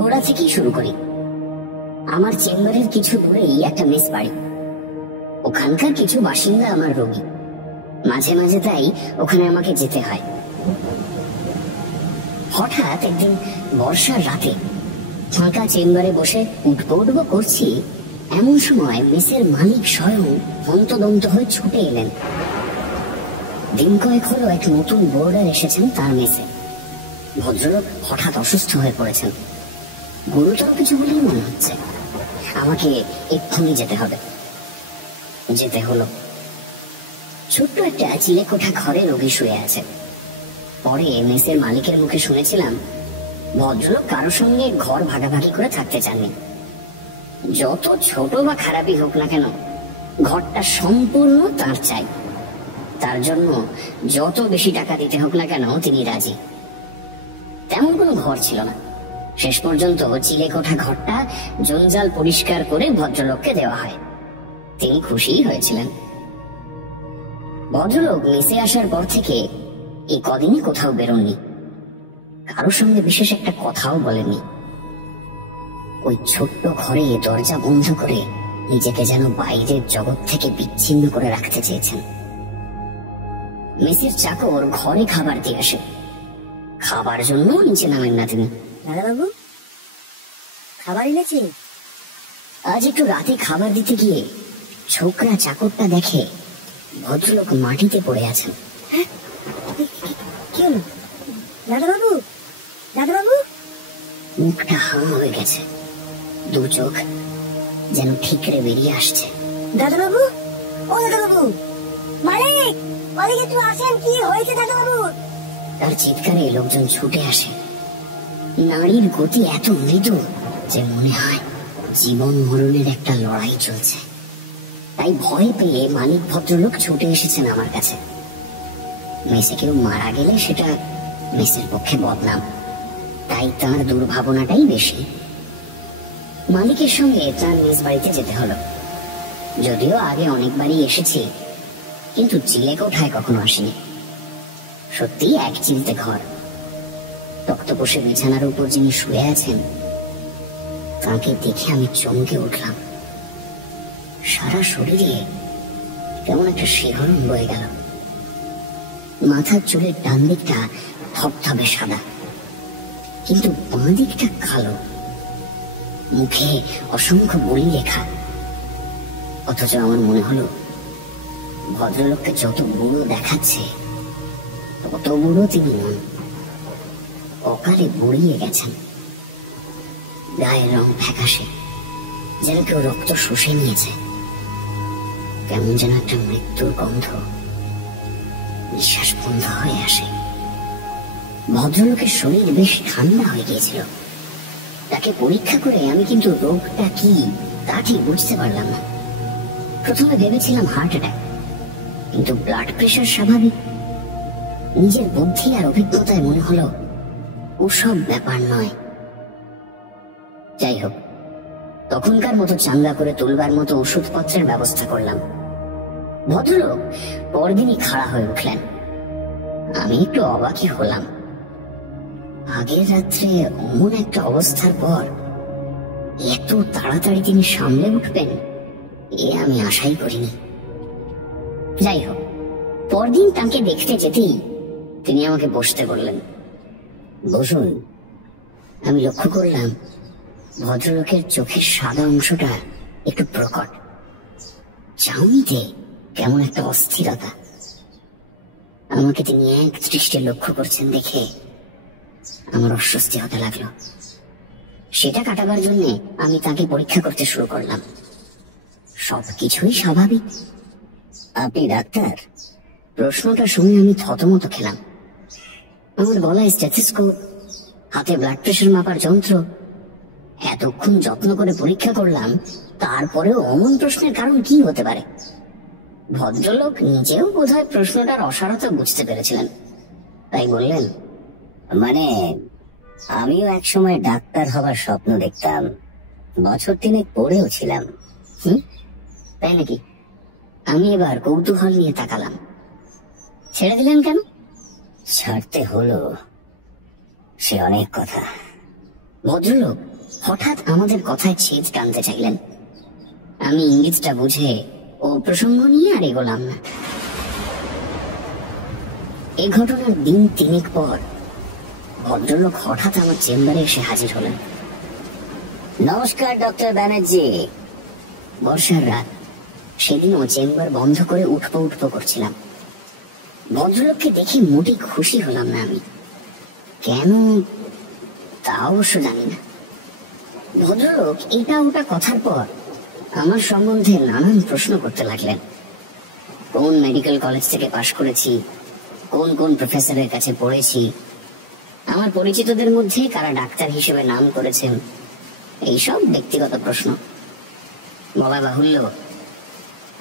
গোড়া থেকেই শুরু করি। আমার চেম্বারের কিছু দূরেই একটা মেস বাড়ি। ওখানকার কিছু বাসিন্দা আমার রোগী, মাঝে মাঝে তাই ওখানে আমাকে যেতে হয়। হঠাৎ একদিন বর্ষার রাতে ফাঁকা চেম্বারে বসে উঠবো উঠবো করছি, এমন সময় মেসের মালিক স্বয়ং হন্তদন্ত হয়ে ছুটে এলেন। দিন কয়েক হলো এক নতুন বোর্ডার এসেছেন তার মেসে। ভদ্রলোক হঠাৎ অসুস্থ হয়ে পড়েছেন, গুরুতর কিছু বলেই মনে হচ্ছে। আমাকে এক্ষুনি যেতে হবে। যেতে হলো। ছোট্ট একটা চিলেকোঠা ঘরে রোগী শুয়ে আছে। পরে মেসের মালিকের মুখে শুনেছিলাম ভদ্রলোক কারোর সঙ্গে ঘর ভাগাভাগি করে থাকতে চাননি। যত ছোট বা খারাপই হোক না কেন, ঘরটা সম্পূর্ণ তার চাই। তার জন্য যত বেশি টাকা দিতে হোক না কেন তিনি রাজি। তেমন কোনো ঘর ছিল না। শেষ পর্যন্ত চিলেকোঠা ঘরটা জঞ্জাল পরিষ্কার করে ভদ্রলোককে দেওয়া হয়। তিনি খুশিই হয়েছিলেন। ভদ্রলোক মেসে আসার পর থেকে এই কদিনই কোথাও বেরোননি, কারোর সঙ্গে বিশেষ একটা কথাও বলেননি। ওই ছোট্ট ঘরে দরজা বন্ধ করে নিজেকে যেন বাইরের জগৎ থেকে বিচ্ছিন্ন করে রাখতে চেয়েছেন। মেসের চাকর ঘরে খাবার দিয়ে আসে, খাবার জন্য নিচে নামেন না তিনি। দাদাবাবু, খাবার এনেছি। আজ একটু রাতে খাবার দিতে গিয়ে ছোকরা চাকরটা দেখে ভদ্রলোক মাটিতে পড়ে আছেন। কি হলো দাদাবাবু? দাদাবাবু, মুখটা হাঁ হয়ে গেছে, দু চোখ যেন ঠিকরে বেরিয়ে আসছে। দাদাবাবু, ও দাদাবাবু, মালিক, মালিক একটু আসেন, কি হয়েছে দাদাবাবু? তার চিৎকারে লোকজন ছুটে আসে। নারীর গতি এত মৃদু যে মনে হয় জীবন মরণের একটা লড়াই চলছে। তাই ভয় পেয়ে মালিক ভদ্রলোক ছুটে এসেছেন আমার কাছে। মেসে কেউ মারা গেলে সেটা মেসের পক্ষে বদনাম, তাই তার দুর্ভাবনাটাই বেশি। মালিকের সঙ্গে তার মেস বাড়িতে যেতে হলো। যদিও আগে অনেকবারই এসেছি, কিন্তু চিলেকোঠায় কখনো আসিনি। সত্যি এক চিলতে ঘর। তক্তপোষে বিছানার উপর যিনি শুয়ে আছেন তাকে দেখে আমি চমকে উঠলাম। সারা শরীরে কেমন একটা শিহরণ বয়ে গেল। মাথার চুলের ডান দিকটা থপথপে সাদা, কিন্তু বাঁ দিকটা কালো। মুখে অসংখ্য বলি লেখা। অথচ আমার মনে হলো ভদ্রলোককে যত বুড়ো দেখাচ্ছে তত বুড়ো তিনি নন, অকালে বুড়িয়ে গেছেন। গায়ের রং ফ্যাকাশে, যেন কেউ রক্ত শুষে নিয়েছে। কেমন যেন একটা মৃত্যুর গন্ধ। নিঃশ্বাস বন্ধ হয়ে আসে। ভদ্রলোকের শরীর বেশ ঠান্ডা হয়ে গিয়েছিল। তাকে পরীক্ষা করে আমি কিন্তু রোগটা কি তা ঠিক বুঝতে পারলাম না। প্রথমে ভেবেছিলাম হার্ট অ্যাটাক, কিন্তু ব্লাড প্রেশার স্বাভাবিক। নিজের বুদ্ধি আর অভিজ্ঞতায় মনে হলো ওসব ব্যাপার নয়। যাই হোক, তখনকার মতো চাঙ্গা করে তুলবার মতো ওষুধপত্রের ব্যবস্থা করলাম। ভদ্রলোক পরদিনই খাড়া হয়ে উঠলেন। আমি একটু অবাকই হলাম। আগের রাত্রে অমন একটা অবস্থার পর এত তাড়াতাড়ি তিনি সামলে উঠবেন এ আমি আশাই করিনি। যাই হোক, পরদিন তাকে দেখতে যেতেই তিনি আমাকে বসতে বললেন। বসুন। আমি লক্ষ্য করলাম ভদ্রলোকের চোখের সাদা অংশটা একটু প্রকট, চাউনিতে কেমন একটা অস্থিরতা। আমাকে তিনি এক দৃষ্টে লক্ষ্য করছেন দেখে আমার অস্বস্তি হতে লাগলো। সেটা কাটাবার জন্য আমি তাকে পরীক্ষা করতে শুরু করলাম। সবকিছুই স্বাভাবিক। আপনি ডাক্তার? প্রশ্নটা শুনে আমি থতমত খেলাম। আমার গলায় স্টেথোস্কোপ, হাতে ব্লাড প্রেশার মাপার যন্ত্র। এতক্ষণ যত্ন করে পরীক্ষা করলাম, তারপরেও অমন প্রশ্নের কারণ কি হতে পারে? ভদ্রলোক নিজেও বোধহয় প্রশ্নটার অসারতা বুঝতে পেরেছিলেন, তাই বললেন, মানে আমিও একসময় ডাক্তার হবার স্বপ্ন দেখতাম, বছর 3 পড়েও ছিলাম। তাই নাকি? আমি এবার কৌতূহল নিয়ে তাকালাম। ছেড়ে দিলেন কেন? ছাড়তে হলো, সে অনেক কথা। ভদ্রলোক হঠাৎ আমাদের কথায় ছেদ টানতে চাইলেন। আমি ইঙ্গিতটা বুঝে ও প্রসঙ্গ নিয়ে আর এগোলাম না। এই ঘটনার দিন 3 পর ভদ্রলোক হঠাৎ আমার চেম্বারে এসে হাজির হলেন। নমস্কার ডক্টর ব্যানার্জি। বর্ষার রাত, সেদিনও চেম্বার বন্ধ করে উঠবো করছিলাম। ভদ্রলোককে দেখে মোটেই খুশি হলাম না আমি। কেন তা অবশ্য জানি না। ভদ্রলোক এটা ওটা কথার পর আমার সম্বন্ধে নানান প্রশ্ন করতে লাগলেন। কোন মেডিকেল কলেজ থেকে পাশ করেছি, কোন কোন প্রফেসরের কাছে পড়েছি, আমার পরিচিতদের মধ্যে কারা ডাক্তার হিসেবে নাম করেছেন, এইসব ব্যক্তিগত প্রশ্ন। বলা বাহুল্য,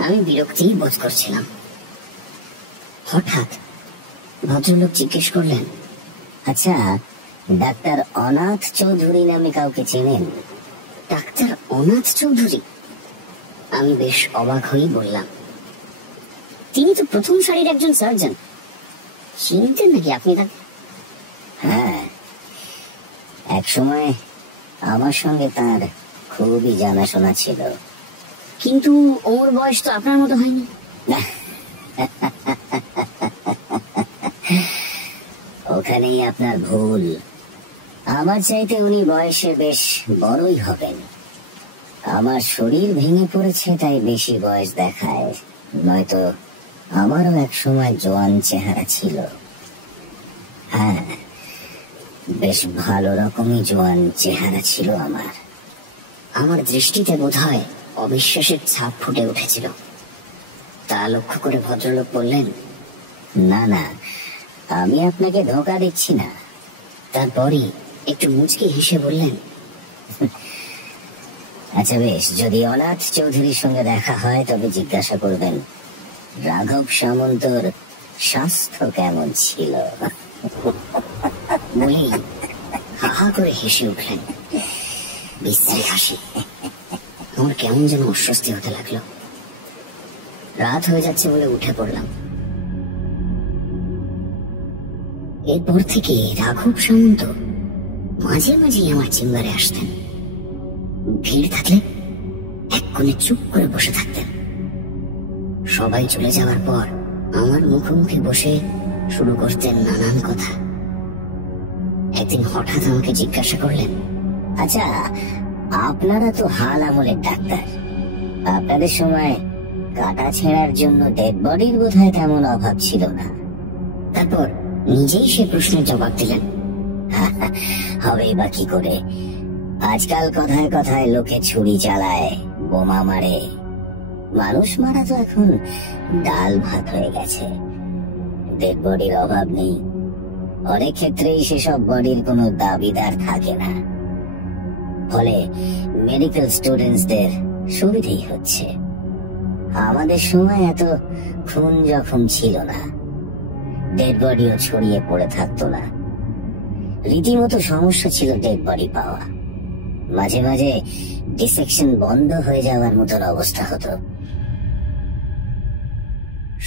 আমি বিরক্তিই বোধ করছিলাম। হঠাৎ ভদ্রলোক জিজ্ঞেস করলেন, আচ্ছা, ডাক্তার অনাথ চৌধুরী নামে কাউকে চেনেন? ডাক্তার অনাথ চৌধুরী? আমি বেশ অবাক হয়েই বললাম, তিনি তো প্রথম সারির একজন সার্জন। চিনতেন নাকি আপনি তাকে? হ্যাঁ, এক সময় আমার সঙ্গে তার খুবই জানাশোনা ছিল। কিন্তু ওর বয়স তো আপনার মতো হয়নি। ওখানেই আপনার ভুল। আমার চাইতে উনি বয়সে বেশ বড়ই হবেন। আমার শরীর ভেঙে পড়েছে তাই বেশি বয়স দেখায়, নয়তো আমারও এক সময় জোয়ান চেহারা ছিল। হ্যাঁ, বেশ ভালো রকমই জোয়ান চেহারা ছিল আমার। আমার দৃষ্টিতে বোধহয় অবিশ্বাসের ছাপ ফুটে উঠেছিল। তা লক্ষ্য করে ভদ্রলোক বললেন, না না, আমি আপনাকে ধোঁকা দিচ্ছি না। তারপরই একটু মুচকি হেসে বললেন, আচ্ছা বেশ, যদি অনাথ চৌধুরীর সঙ্গে দেখা হয় তবে জিজ্ঞাসা করবেন রাঘব সামন্তর স্বাস্থ্য কেমন ছিল। বলেই হা হা করে হেসে উঠলেন। বিশ্রী হাসি। আমার কেমন যেন অস্বস্তি হতে লাগলো। রাত হয়ে যাচ্ছে বলে উঠে পড়লাম। এরপর থেকে রাঘব সামন্ত মাঝে মাঝে আমার চেম্বারে আসতেন। ভিড় থাকলে এক কোণে চুপ করে বসে থাকতেন। সবাই চলে যাওয়ার পর আমার মুখোমুখি বসে শুরু করতেন নানান কথা। একদিন হঠাৎ আমাকে জিজ্ঞাসা করলেন, আচ্ছা, আপনারা তো হাল আমলের ডাক্তার, আপনাদের সময় কাটা ছেঁড়ার জন্য ডেড বডির বোধহয় তেমন অভাব ছিল না। তারপর নিজেই সে প্রশ্নের জবাব দিলেন, হবেই বা কি করে? আজকাল কথায় কথায় লোকে ছুরি চালায়, বোমা মারে। মানুষ মারা তো এখন ডাল ভাত হয়ে গেছে। ডেড বডির অভাব নেই। অনেক ক্ষেত্রেই সেসব বডির কোনো দাবিদার থাকে না, ফলে মেডিকেল স্টুডেন্টসদের সুবিধেই হচ্ছে। আমাদের সময় এত খুন জখম ছিল না, ডেড বডিও ছড়িয়ে পড়ে থাকতো না। রীতিমতো সমস্যা ছিল ডেড বডি পাওয়া। মাঝে মাঝে ডিসেকশন বন্ধ হয়ে যাওয়ার মতন অবস্থা হতো।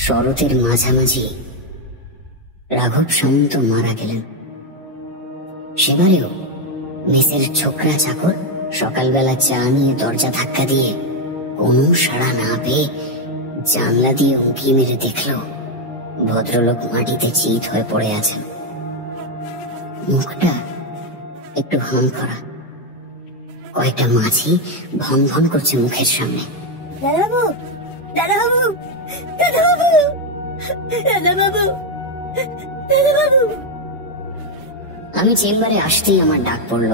শরতের মাঝামাঝি রাঘব সামন্ত মারা গেলেন। সেবারেও মেসের ছোকরা চাকর সকালবেলা চা নিয়ে দরজা ধাক্কা দিয়ে কোনো সাড়া না পেয়ে জানলা দিয়ে উঁকি মেরে দেখল ভদ্রলোক মাটিতে চিত হয়ে পড়ে আছেন। মুখটা একটু হাম করা, কয়েকটা মাছি ভন ভন করছে মুখের সামনে। দাদাবাবু, দাদাবাবু, দাদাবাবু, দাদাবাবু, দাদাবাবু। আমি চেম্বারে আসতেই আমার ডাক পড়ল।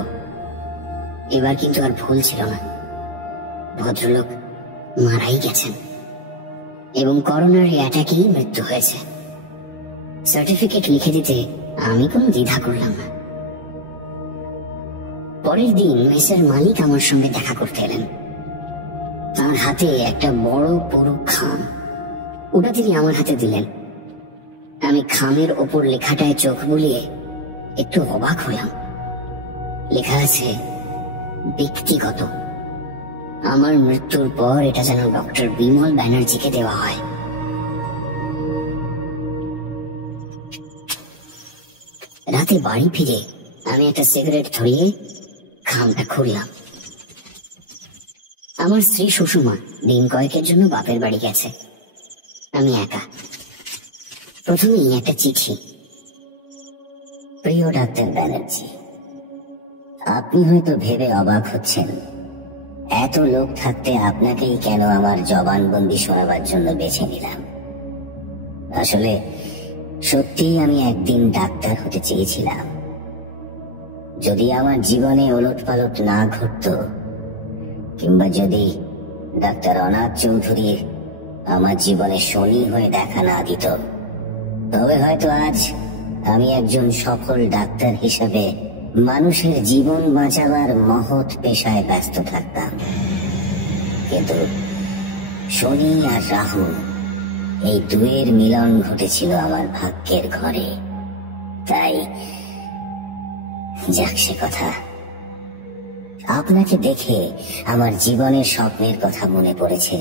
এবার কিন্তু আর ভুল ছিল না। ভদ্রলোক মারাই গেছেন এবং করোনারি অ্যাটাকেই মৃত্যু হয়েছে। সার্টিফিকেট লিখে দিতে আমি কোনো দ্বিধা করলাম না। পরের দিন মেসের মালিক আমার সঙ্গে দেখা করতে এলেন। তার হাতে একটা বড় পুরো খাম, ওটা তিনি আমার হাতে দিলেন। আমি খামের ওপর লেখাটায় চোখ বুলিয়ে একটু অবাক হলাম। লেখা আছে ব্যক্তিগত। আমার মৃত্যুর পর এটা যেন ডক্টর বিমল ব্যানার্জিকে দেওয়া হয়। রাতে বাড়ি ফিরে আমি একটা সিগারেট ধরিয়ে খামটা খুললাম। আমার স্ত্রী সুষমা দিন কয়েকের জন্য বাপের বাড়ি গেছে, আমি একা। প্রথমেই একটা চিঠি। প্রিয় ডাক্তার ব্যানার্জি, আপনি হয়তো ভেবে অবাক হচ্ছেন এত লোক থাকতে আপনাকেই কেন আমার জবানবন্দি শোনাবার জন্য বেছে নিলাম। আসলে সত্যিই আমি একদিন ডাক্তার হতে চেয়েছিলাম। যদি আমার জীবনে ওলটপালট না ঘটত, কিংবা যদি ডাক্তার অনাথ চৌধুরী আমার জীবনে শনি হয়ে দেখা না দিত, তবে হয়তো আজ আমি একজন সফল ডাক্তার হিসেবে মানুষের জীবন বাঁচাবার মহৎ পেশায় ব্যস্ত থাকতাম। কিন্তু শনি আর রাহু, এই দুয়ের মিলন ঘটেছিল আমার ভাগ্যের ঘরে। তাই যাক সে কথা। আপনাকে দেখে আমার জীবনের স্বপ্নের কথা মনে পড়েছে।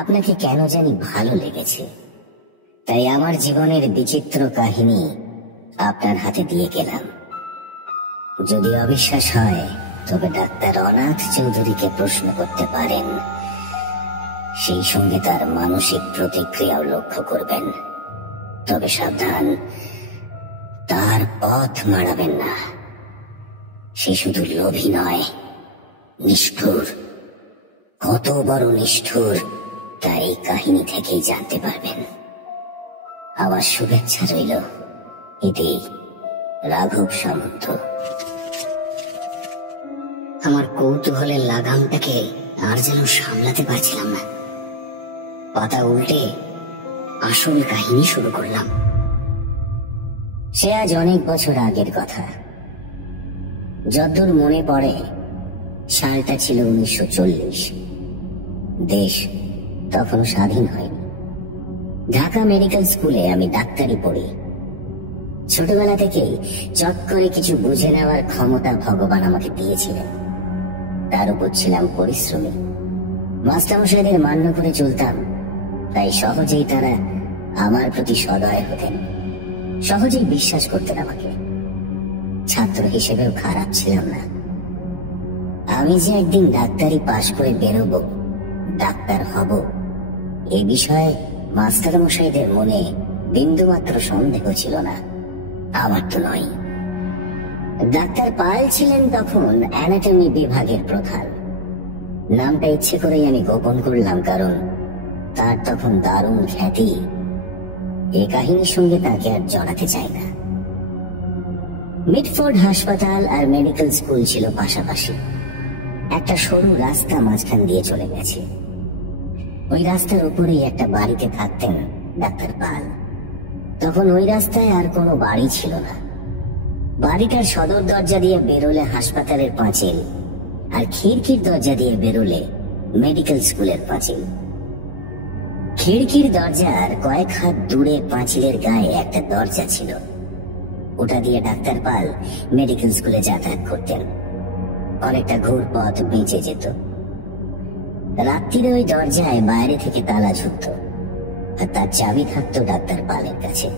আপনাকে কেন জানি ভালো লেগেছে, তাই আমার জীবনের বিচিত্র কাহিনী আপনার হাতে দিয়ে গেলাম। যদি অবিশ্বাস হয় তবে ডাক্তার অনাথ চৌধুরীকে প্রশ্ন করতে পারেন, সেই সঙ্গে তার মানসিক প্রতিক্রিয়াও লক্ষ্য করবেন। তবে সাবধান, তার পথ মাড়াবেন না। সে শুধু লোভী নয়, নিষ্ঠুর। কত বড় নিষ্ঠুর তা এই কাহিনী থেকেই জানতে পারবেন। আমার শুভেচ্ছা রইল। ইতি রাঘব সামন্ত। আমার কৌতূহলের লাগামটাকে আর যেন সামলাতে পারছিলাম না। পাতা উল্টে আসল কাহিনী শুরু করলাম। সে আজ অনেক বছর আগের কথা। যতদূর মনে পড়ে, সালটা ছিল 1940। দেশ তখনও স্বাধীন হয়নি। ঢাকা মেডিকেল স্কুলে আমি ডাক্তারি পড়ি। ছোটবেলা থেকেই চট করে কিছু বুঝে নেওয়ার ক্ষমতা ভগবান আমাকে দিয়েছিলেন। তার উপর ছিলাম পরিশ্রমী। মাস্টারমশাইদের মান্য করে চলতাম, তাই সহজেই তারা আমার প্রতি সদয় হতেন, সহজেই বিশ্বাস করতেন আমাকে। ছাত্র হিসেবেও খারাপ ছিলাম না। আমি যে একদিন ডাক্তারি পাশ করে বেরোবো, ডাক্তার হব, এ বিষয়ে মাস্টারমশাইদের মনে বিন্দুমাত্র সন্দেহ ছিল না। আমার তো নয়। ডাক্তার পাল ছিলেন তখন অ্যানাটমি বিভাগের প্রধান। নামটা ইচ্ছে করেই আমি গোপন করলাম, কারণ তার তখন দারুণ খ্যাতি। এই কাহিনীর সঙ্গে তাকে আর জড়াতে চাই না। মিডফোর্ড হাসপাতাল আর মেডিকেল স্কুল ছিল পাশাপাশি। একটা সরু রাস্তা মাঝখান দিয়ে চলে গেছে। ওই রাস্তার উপরেই একটা বাড়িতে থাকতেন ডাক্তার পাল। তখন ওই রাস্তায় আর কোনো বাড়ি ছিল না। বাড়িটার সদর দরজা দিয়ে বেরোলে হাসপাতালের পাঁচিল, আর খিড়কির দরজা দিয়ে বেরোলে মেডিকেল স্কুলের পাঁচিল। খিড়কির দরজার কয়েক হাত দূরে পাঁচিলের গায়ে একটা দরজা ছিল। ওটা দিয়ে ডাক্তার পাল মেডিকেল স্কুলে যাতায়াত করতেন। অনেকটা ঘুর পথ বেঁচে যেত। রাত্রিরে ওই দরজায় বাইরে থেকে তালা ঝুলত, আর তার চাবি থাকতো ডাক্তার পালের কাছে।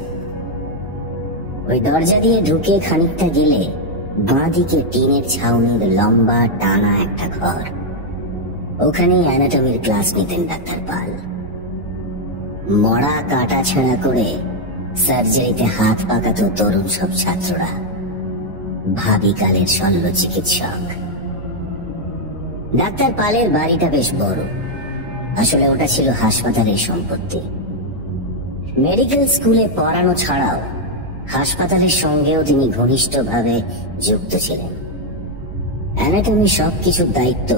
ওই দরজা দিয়ে ঢুকে খানিকটা গেলে বাঁ দিকে টিনের ছাউনির লম্বা টানা একটা ঘর। ওখানেই অ্যানাটমির ক্লাস নিতেন ডাক্তার পাল। মরা কাটা ছেঁড়া করে সার্জারিতে হাত পাকাতো তরুণ সব ছাত্ররা, ভাবিকালের শল্য চিকিৎসক। ডাক্তার পালের বাড়িটা বেশ বড়। আসলে ওটা ছিল হাসপাতালের সম্পত্তি। মেডিকেল স্কুলে পড়ানো ছাড়াও হাসপাতালের সঙ্গেও তিনি ঘনিষ্ঠভাবে যুক্ত ছিলেন। অ্যানাটমি সবকিছুর দায়িত্ব,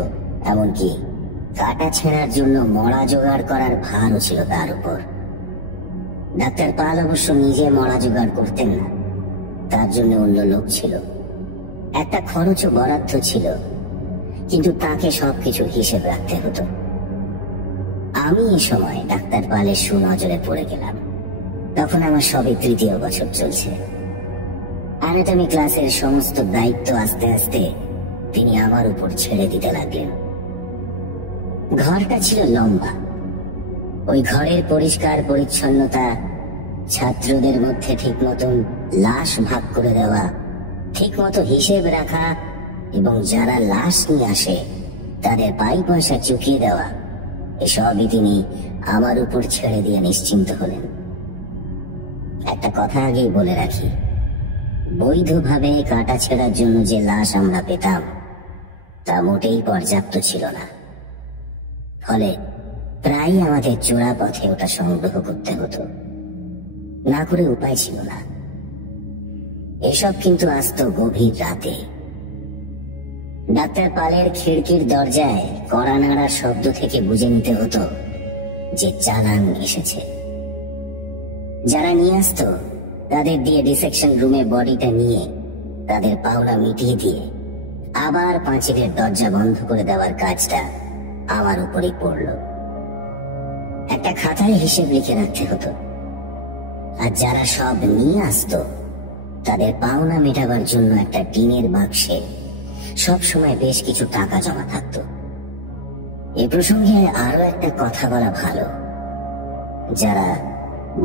এমনকি কাটা ছেঁড়ার জন্য মরা জোগাড় করার ভারও ছিল তার উপর। ডাক্তার পাল অবশ্য নিজে মরা জোগাড় করতেন না, তার জন্য অন্য লোক ছিল। একটা খরচও বরাদ্দ ছিল, কিন্তু তাকে সবকিছুর হিসেব রাখতে হতো। আমি এ সময় ডাক্তার পালের সুনজরে পড়ে গেলাম। তখন আমার সবে 3য় বছর চলছে। অ্যানাটমি ক্লাসের সমস্ত দায়িত্ব আস্তে আস্তে তিনি আমার উপর ছেড়ে দিতে লাগলেন। ঘরটা ছিল লম্বা। ওই ঘরের পরিষ্কার পরিচ্ছন্নতা, ছাত্রদের মধ্যে ঠিক মতন লাশ ভাগ করে দেওয়া, ঠিক মতো হিসেব রাখা, এবং যারা লাশ নিয়ে আসে তাদের পাই পয়সা চুকিয়ে দেওয়া, এসবই তিনি আমার উপর ছেড়ে দিয়ে নিশ্চিন্ত হলেন। একটা কথা আগেই বলে রাখি, বৈধভাবে কাটা ছেঁড়ার জন্য যে লাশ আমরা পেতাম তা মোটেই পর্যাপ্ত ছিল না। ফলে প্রায় আমাদের চোরা পথে ওটা সংগ্রহ করতে হতো, না করে উপায় ছিল না। এসব কিন্তু আসতো গভীর রাতে। ডাক্তার পালের খিড়কির দরজায় কড়া নাড়ার শব্দ থেকে বুঝে নিতে হতো যে চালান এসেছে। যারা নিয়ে আসতো তাদের দিয়ে ডিসেকশন রুমে বডিটা নিয়ে তাদের পাওনা মিটিয়ে দিয়ে আবার পাঁচিলের দরজা বন্ধ করে দেওয়ার কাজটা আমার উপরেই পড়ল। একটা খাতায় হিসেব লিখে রাখতে হতো, আর যারা সব নিয়ে আসতো তাদের পাওনা মেটাবার জন্য একটা টিনের বাক্সে সব সময় বেশ কিছু টাকা জমা থাকতো। এ প্রসঙ্গে আরো একটা কথা বলা ভালো, যারা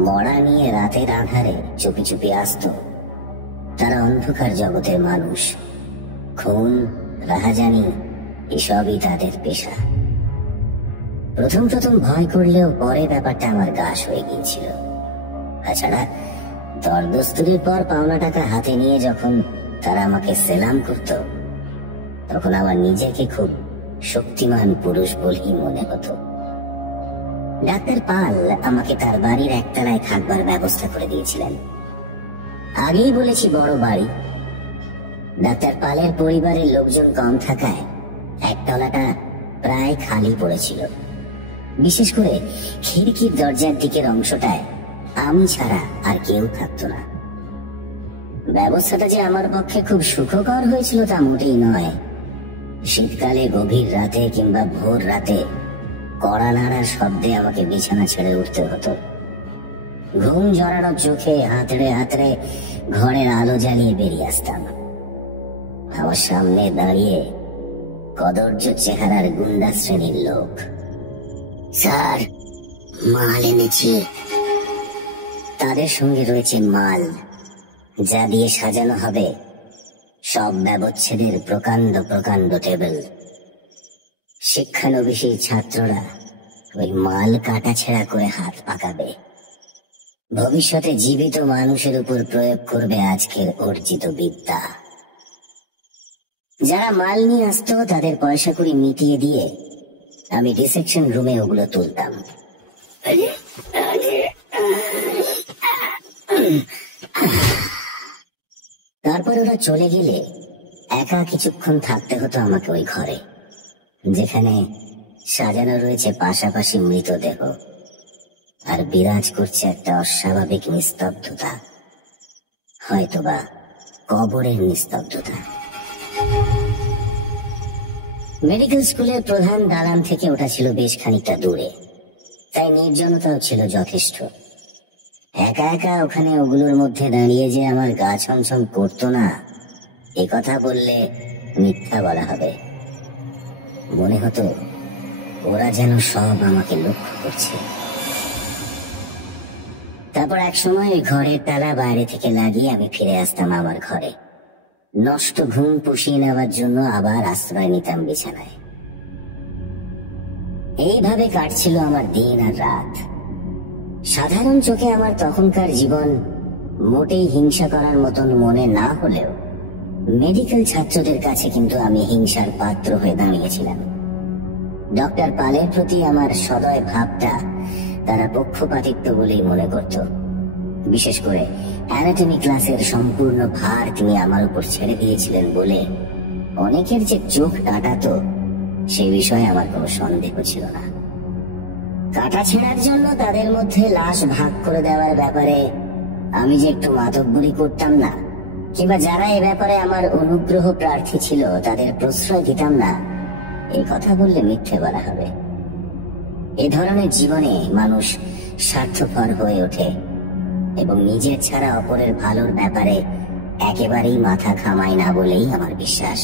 মরা নিয়ে রাতের আধারে চুপি চুপি আসতো তারা অন্ধকার জগতের মানুষ। খুন, রাহাজানি এসবই তাদের পেশা। প্রথম প্রথম ভয় করলেও পরে ব্যাপারটা আমার গাশ হয়ে গিয়েছিল। তাছাড়া দরদস্তুরির পর পাওনা টাকা হাতে নিয়ে যখন তারা আমাকে সেলাম করত, তখন আমার নিজেকে খুব শক্তিমান পুরুষ বলেই মনে হতো। ডাক্তার পাল আমাকে তার বাড়ির একতলায় থাকবার ব্যবস্থা করে দিয়েছিলেন। আগেই বলেছি, বড় বাড়ি। ডাক্তার পালের পরিবারের লোকজন কম থাকায় একতলাটা প্রায় খালি পড়েছিল। বিশেষ করে খিড়কির দরজার দিকের অংশটায় আমি ছাড়া আর কেউ থাকতো না। ব্যবস্থাটা যে আমার পক্ষে খুব সুখকর হয়েছিল তা মোটেই নয়। শীতকালে গভীর রাতে কিংবা ভোর রাতে কড়া নাড়ার শব্দে আমাকে বিছানা ছেড়ে উঠতে হতো। ঘুম জড়ানো চোখে হাতড়ে হাতড়ে ঘরের আলো জ্বালিয়ে বেরিয়ে আসতাম। আমার সামনে দাঁড়িয়ে কদর্য চেহারার গুন্ডা শ্রেণীর লোক। স্যার, মাল এনেছি। তাদের সঙ্গে রয়েছে মাল, যা দিয়ে সাজানো হবে সব ব্যবচ্ছেদের প্রকাণ্ড প্রকাণ্ড টেবিল। শিক্ষানবিশী ছাত্ররা ওই মাল কাটা ছেঁড়া করে হাত পাকাবে। ভবিষ্যতে জীবিত মানুষের উপর প্রয়োগ করবে আজকের অর্জিত বিদ্যা। যারা মাল নিয়ে আসতো তাদের পয়সা করে মিটিয়ে দিয়ে আমি ডিসেকশন রুমে ওগুলো তুলতাম। তারপর ওরা চলে গেলে একা কিছুক্ষণ থাকতে হতো আমাকে ওই ঘরে, যেখানে সাজানো রয়েছে পাশাপাশি মৃতদেহ আর বিরাজ করছে একটা অস্বাভাবিক নিস্তব্ধতা, হয়তোবা কবরের নিস্তব্ধতা। মেডিকেল স্কুলের প্রধান দালান থেকে ওটা ছিল বেশ খানিকটা দূরে, তাই নির্জনতাও ছিল যথেষ্ট। একা একা ওখানে ওগুলোর মধ্যে দাঁড়িয়ে যে আমার গা ছমছম করতো না, এ কথা বললে মিথ্যা বলা হবে। মনে হতো ওরা যেন সব আমাকে লক্ষ্য করছে। তারপর এক সময় ওই ঘরের তালা বাইরে থেকে লাগিয়ে আমি ফিরে আসতাম আমার ঘরে। নষ্ট ঘুম পুষিয়ে নেওয়ার জন্য আবার আশ্রয় নিতাম বিছানায়। এইভাবে কাটছিল আমার দিন আর রাত। সাধারণ চোখে আমার তখনকার জীবন মোটেই হিংসা করার মতন মনে না হলেও মেডিকেল ছাত্রদের কাছে কিন্তু আমি হিংসার পাত্র হয়ে দাঁড়িয়েছিলাম। ডক্টর পালের প্রতি আমার সদয় ভাবটা তারা পক্ষপাতিত্ব বলেই মনে করত। বিশেষ করে অ্যানাটমি ক্লাসের সম্পূর্ণ ভার তিনি আমার উপর ছেড়ে দিয়েছিলেন বলে অনেকের যে চোখ কাটাতো সে বিষয়ে আমার কোনো সন্দেহ ছিল না। কাটা ছেঁড়ার জন্য তাদের মধ্যে লাশ ভাগ করে দেওয়ার ব্যাপারে আমি যে একটু মাতব্বরি করতাম না, কিংবা যারা এ ব্যাপারে আমার অনুগ্রহ প্রার্থী ছিল তাদের প্রশ্রয় দিতাম না, এই কথা বললে মিথ্যে বলা হবে। এ ধরনের জীবনে মানুষ স্বার্থপর হয়ে ওঠে এবং নিজের ছাড়া অপরের ভালোর ব্যাপারে একেবারেই মাথা ঘামায় না বলেই আমার বিশ্বাস।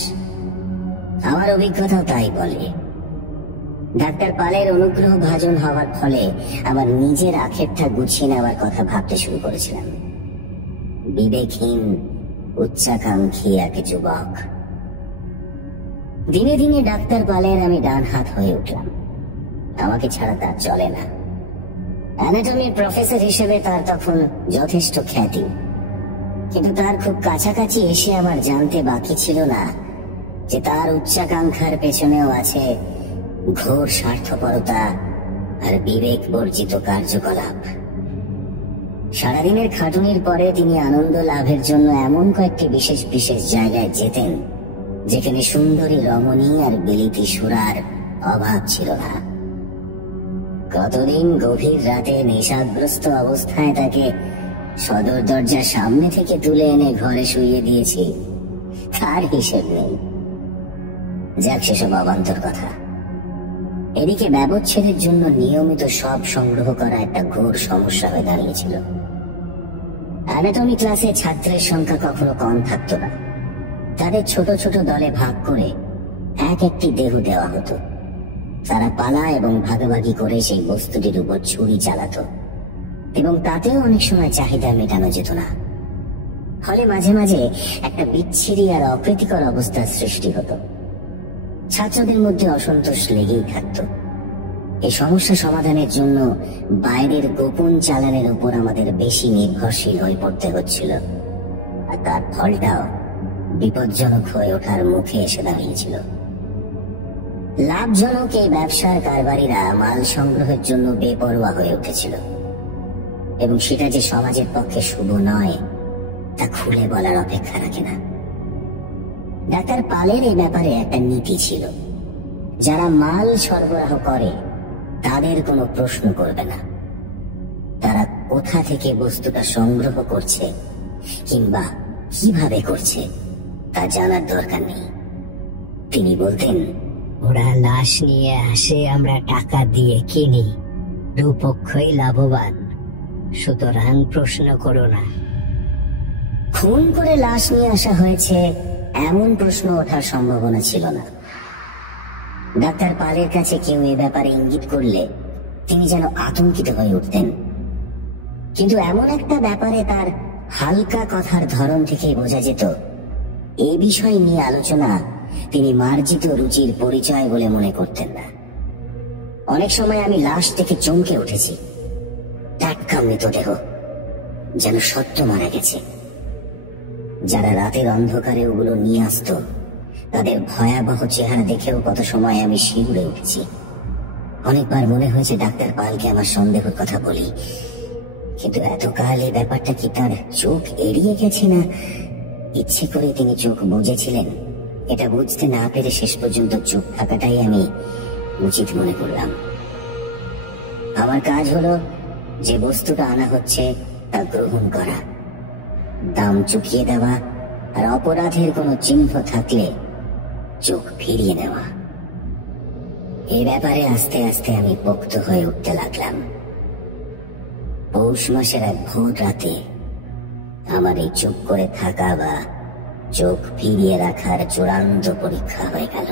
আমার অভিজ্ঞতাও তাই বলে। ডাক্তার পালের অনুগ্রহ ভাজন হওয়ার ফলে আমার নিজের আখেরটা গুছিয়ে নেওয়ার কথা ভাবতে শুরু করেছিলাম। বিবেকহীন উচ্চাকাঙ্ক্ষী এক যুবক। দিনে দিনে ডাক্তার পালের আমি ডান হাত হয়ে উঠলাম। আমাকে ছাড়া তার চলে না। অ্যানাটমির প্রফেসর হিসেবে তার তখন যথেষ্ট খ্যাতি, কিন্তু তার খুব কাছাকাছি এসে আমার জানতে বাকি ছিল না যে তার উচ্চাকাঙ্ক্ষার পেছনেও আছে ঘোর স্বার্থপরতা আর বিবেক বর্জিত কার্যকলাপ। সারাদিনের খাটুনির পরে তিনি আনন্দ লাভের জন্য এমন কয়েকটি বিশেষ বিশেষ জায়গায় যেতেন যেখানে সুন্দরী রমণী আর বিলিতি সুরার অভাব ছিল না। কতদিন গভীর রাতে নেশাগ্রস্ত অবস্থায় তাকে সদর দরজার সামনে থেকে তুলে এনে ঘরে শুইয়ে দিয়েছি তার হিসেব নেই। যাক, সেসব অবান্তর কথা। এদিকে ব্যবচ্ছেদের জন্য নিয়মিত সব সংগ্রহ করা একটা ঘোর সমস্যা হয়ে দাঁড়িয়েছিল। অ্যানাটমি ক্লাসে ছাত্রের সংখ্যা কখনো কম থাকতো না। তাদের ছোট ছোট দলে ভাগ করে এক একটি দেহ দেওয়া হতো। তারা পালা এবং ভাগাভাগি করে সেই বস্তুটির উপর ছুরি চালাতো, এবং তাতেও অনেক সময় চাহিদা মেটানো যেত না। ফলে মাঝে মাঝে একটা বিচ্ছিরি আর অপ্রীতিকর অবস্থার সৃষ্টি হতো। ছাত্রদের মধ্যে অসন্তোষ লেগেই থাকত। এই সমস্যা সমাধানের জন্য বাইরের গোপন চালানের উপর আমাদের বেশি নির্ভরশীল হয়ে পড়তে হচ্ছিল, আর তার ফলটাও বিপজ্জনক হয়ে ওঠার মুখে এসে দাঁড়িয়েছিল। লাভজনক এই ব্যবসার কারবারিরা মাল সংগ্রহের জন্য বেপরোয়া হয়ে উঠেছিল, এবং সেটা যে সমাজের পক্ষে শুভ নয় তা খুলে বলার অপেক্ষা রাখে না। ডাক্তার পালের এই ব্যাপারে একটা নীতি ছিল, যারা মাল সরবরাহ করে তাদের কোনো প্রশ্ন করবে না। তারা কোথা থেকে বস্তুটা সংগ্রহ করছে কিংবা কিভাবে করছে তা জানার দরকার নেই। তিনি বলতেন, ওরা লাশ নিয়ে আসে, আমরা টাকা দিয়ে কিনি, দুপক্ষই লাভবান, সুতরাং প্রশ্ন করো না। খুন করে লাশ নিয়ে আসা হয়েছে এমন প্রশ্ন ওঠার সম্ভাবনা ছিল না। ডাক্তার পালের কাছে কেউ এ ব্যাপারে ইঙ্গিত করলে তিনি যেন আতঙ্কিত হয়ে উঠতেন। কিন্তু এমন একটা ব্যাপারে তার হালকা কথার ধরন থেকেই বোঝা যেত এই বিষয় নিয়ে আলোচনা তিনি মার্জিত রুচির পরিচয় বলে মনে করতেন না। অনেক সময় আমি লাশ দেখে চমকে উঠেছি। টাটকা মৃতদেহ, যেন সত্য মারা গেছে। যারা রাতের অন্ধকারে ওগুলো নিয়ে আসতো তাদের ভয়াবহ চেহারা দেখেও কত সময় আমি শিউরে উঠেছি। অনেকবার মনে হয়েছে ডাক্তার পালকে আমার সন্দেহের কথা বলি, কিন্তু এতকাল এই ব্যাপারটা কি তার চোখ এড়িয়ে গেছে, না ইচ্ছে করে তিনি চোখ বুঝেছিলেন? এটা বুঝতে না পেরে শেষ পর্যন্ত চুপ থাকাটাই আমি উচিত মনে করলাম। আমার কাজ হলো যে বস্তুটা আনা হচ্ছে তা গ্রহণ করা, দাম চুকিয়ে দেওয়া, আর অপরাধের কোনো চিহ্ন থাকলে চোখ ফিরিয়ে নেওয়া। এই ব্যাপারে আস্তে আস্তে আমি পোক্ত হয়ে উঠতে লাগলাম। পৌষ মাসের এক ভোর রাতে আমার এই চুপ করে থাকা বা চোখ ফিরিয়ে রাখার চূড়ান্ত পরীক্ষা হয়ে গেল।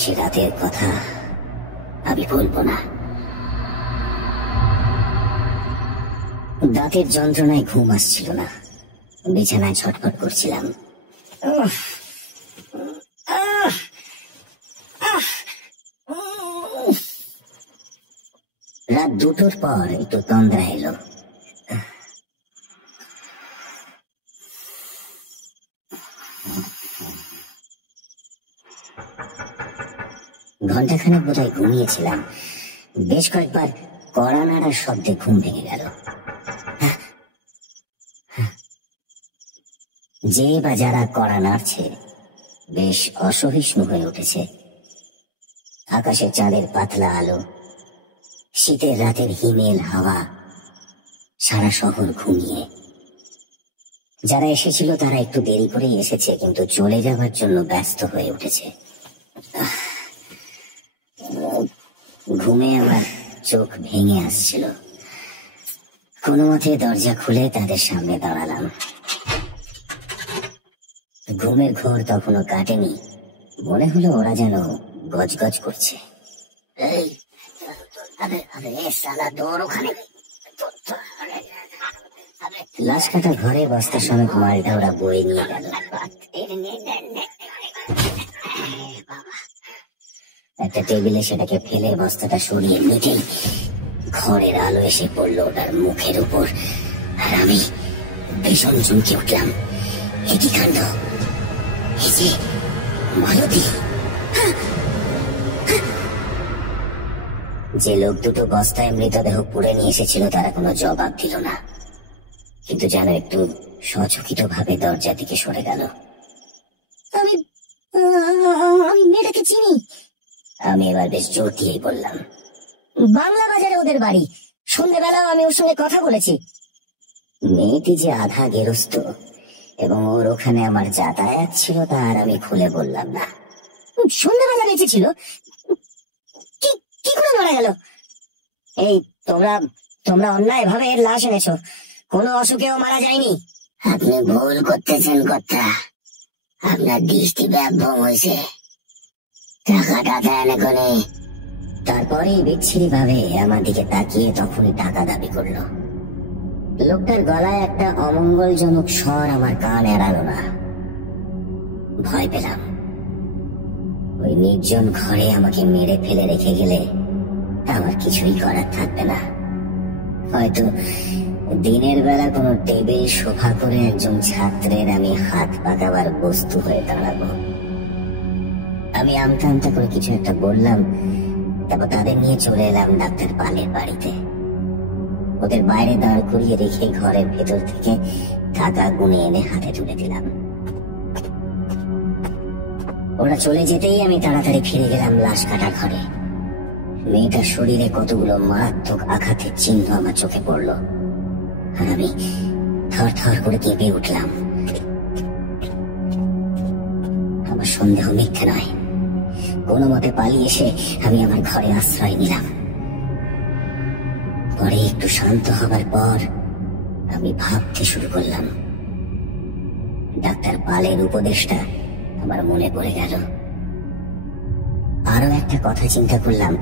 সে রাতের কথা আমি বলবো না। দাঁতের যন্ত্রণায় ঘুম আসছিল না, বিছানায় ছটফট করছিলাম। রাত 2টোর পর একটু তন্দ্রা এলো। ঘন্টাখানেক বোধহয় ঘুমিয়েছিলাম। বেশ কয়েকবার কড়া নাড়ার শব্দে ঘুম ভেঙে গেল। যে বা যারা কড়া নাড়ছে বেশ অসহিষ্ণু হয়ে উঠেছে। আকাশে চাঁদের পাতলা আলো, শীতের রাতের হিমেল হাওয়া, সারা শহর ঘুমিয়ে। যারা এসেছিল তারা একটু দেরি করেই এসেছে, কিন্তু চলে যাবার জন্য ব্যস্ত হয়ে উঠেছে। ঘুমে আমার চোখ ভেঙে আসছিল। কোনো মতে দরজা খুলে তাদের সামনে দাঁড়ালাম। ঘুমের ঘোর তখনও কাটেনি। মনে হলো ওরা যেন গজগজ করছে। লাশ কাটা ঘরে বস্তা সমেত মালটা ওরা বয়ে নিয়ে গেল। একটা টেবিলে সেটাকে ফেলে বস্তাটা সরিয়ে নিতেই ঘরের আলো এসে পড়লো ওটার মুখের উপর, আর আমি ভীষণ চমকে উঠলাম। একই কাণ্ড, এই যে মালতী। যে লোক দুটো বস্তায় মৃতদেহ পুড়ে নিয়ে এসেছিল তারা কোনো জবাব দিল না, কিন্তু যেন একটু সচকিত ভাবে দরজার দিকে সরে গেল। আমি আমি মেয়েটাকে চিনি। আমি এবার বেশ জোর দিয়েই বললাম, বাংলা বাজারে ওদের বাড়ি, সন্ধ্যেবেলাও আমি ওর সঙ্গে কথা বলেছি। মেয়েটি যে আধা গেরস্ত এবং ওর ওখানে আমার যাতায়াত ছিল তা আর আমি খুলে বললাম না। সন্ধ্যেবেলা বেঁচে ছিল, কি করে মারা গেল? এই তোমরা অন্যায় ভাবে এর লাশ এনেছো, কোনো অসুখেও মারা যায়নি। আপনি ভুল করতেছেন কর্তা, আপনার দৃষ্টি ব্যাভ্রম হয়েছে। টাকাটা দেন এখনই। তারপরেই বিচ্ছিরি ভাবে আমার দিকে তাকিয়ে তখনই টাকা দাবি করলো। লোকটার গলায় একটা অমঙ্গলজনক স্বর আমার কান এড়ালো না। ভয় পেলাম। ওই নির্জন ঘরে আমাকে মেরে ফেলে রেখে গেলে আমার কিছুই করার থাকবে না। হয়তো দিনের বেলা কোনো টেবিল সোফা করে একজন ছাত্রের আমি হাত পাকাবার বস্তু হয়ে দাঁড়াবো। আমি আমতা আমতা করে কিছু একটা বললাম, তারপর তাদের নিয়ে চলে এলাম ডাক্তার পালের বাড়িতে। ওদের বাইরে দাঁড় করিয়ে রেখে ঘরের ভেতর থেকে টাকা গুনে এনে হাতে তুলে দিলাম। ওরা চলে যেতেই আমি তাড়াতাড়ি ফিরে গেলাম লাশ কাটা ঘরে। মেয়েটার শরীরে কতগুলো মারাত্মক আঘাতের চিহ্ন আমার চোখে পড়ল, আর আমি থর থর করে কেঁপে উঠলাম। আমার সন্দেহ মিথ্যে নয়। কোনো মতে পালিয়ে এসে আমি আমার ঘরে আশ্রয় নিলাম। পরে একটু শান্ত হবার পর আমি ভাবতে শুরু করলাম। ডাক্তার পালের উপদেশটা আমার মনে পড়ে গেল। আরো একটা কথা চিন্তা করলাম,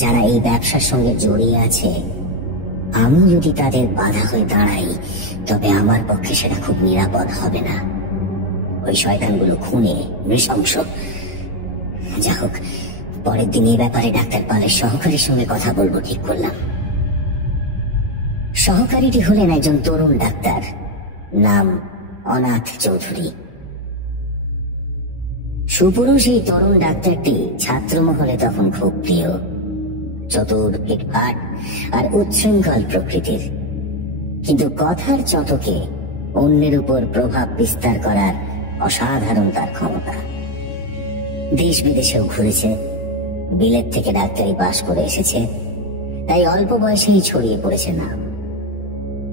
যারা এই ব্যবসার সঙ্গে জড়িয়ে আছে, আমি যদি তাদের বাধা হয়ে দাঁড়াই তবে আমার পক্ষে সেটা খুব নিরাপদ হবে না। ওই শয়তানগুলো খুনে নৃশংস। যা হোক, পরের দিন এই ব্যাপারে ডাক্তার পালের সহকারীর সঙ্গে কথা বলবো ঠিক করলাম। সহকারীটি হলেন একজন তরুণ ডাক্তার, নাম অনাথ চৌধুরী। সুপুরুষ এই তরুণ ডাক্তারটি ছাত্র মহলে তখন খুব প্রিয়। চতুর, ফিটফাট আর উচ্ছৃঙ্খল প্রকৃতির, কিন্তু কথার চটকে অন্যের উপর প্রভাব বিস্তার করার অসাধারণ তার ক্ষমতা। দেশ বিদেশেও ঘুরেছে, বিলেত থেকে ডাক্তারি পাশ করে এসেছে, তাই অল্প বয়সেই ছড়িয়ে পড়েছে না।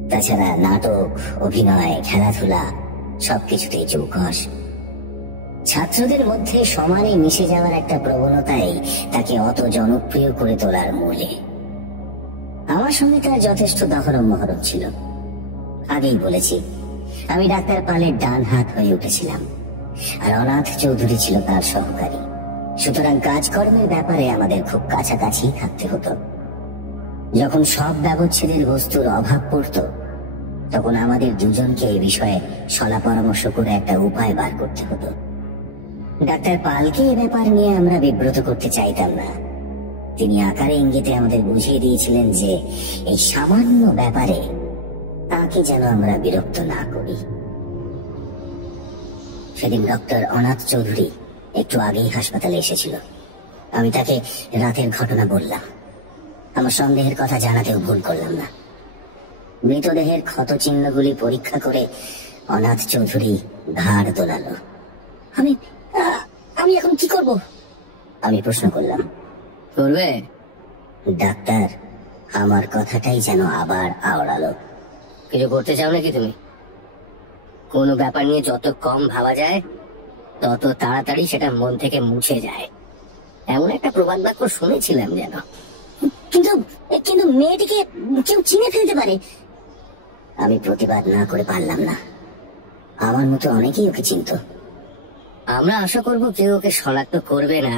তাছাড়া নাটক, অভিনয়, খেলাধুলা সবকিছুতেই চৌকস। ছাত্রদের মধ্যে সমানে মিশে যাওয়ার একটা প্রবণতাই তাকে অত জনপ্রিয় করে তোলার মূলে। আমার সঙ্গে তার যথেষ্ট দহরম মহরম ছিল। আগেই বলেছি, আমি ডাক্তার পালের ডান হাত হয়ে উঠেছিলাম, আর অনাথ চৌধুরী ছিল তার সহকারী। সুতরাং কাজকর্মের ব্যাপারে আমাদের খুব কাছাকাছি থাকতে হতো। যখন সব ব্যবচ্ছেদের বস্তুর অভাব পড়ত, তখন আমাদের দুজনকে এই বিষয়ে সলা পরামর্শ করে একটা উপায় বার করতে হতো। ডাক্তার পালকে এ ব্যাপার নিয়ে আমরা বিব্রত করতে চাইতাম না। তিনি আকারে ইঙ্গিতে আমাদের বুঝিয়ে দিয়েছিলেন যে এই সামান্য ব্যাপারে তাকে যেন আমরা বিরক্ত না করি। সেদিন ডক্টর অনাথ চৌধুরী একটু আগেই হাসপাতালে এসেছিল। আমি তাকে রাতের ঘটনা বললাম। আমার সন্দেহের কথা জানাতেও ভুল করলাম না। মৃতদেহের ক্ষত চিহ্নগুলি পরীক্ষা করে অনাথ চৌধুরী ঘাড় দোলালো। আমি এখন কি করব? আমি প্রশ্ন করলাম। করবে? ডাক্তার আমার কথাটাই যেন আবার আওড়ালো। কিছু করতে চাও নাকি তুমি? কোনো ব্যাপার নিয়ে যত কম ভাবা যায় তত তাড়াতাড়ি সেটা মন থেকে মুছে যায়, এমন একটা প্রবাদ বাক্য শুনেছিলাম যেন। কিন্তু মেয়েটিকে কেউ চিনে ফেলতে পারে। আমি প্রতিবাদ না করে পারলাম না। আমার মতো অনেকেই ওকে চিনত। আমরা আশা করবো কেউ ওকে শনাক্ত করবে না,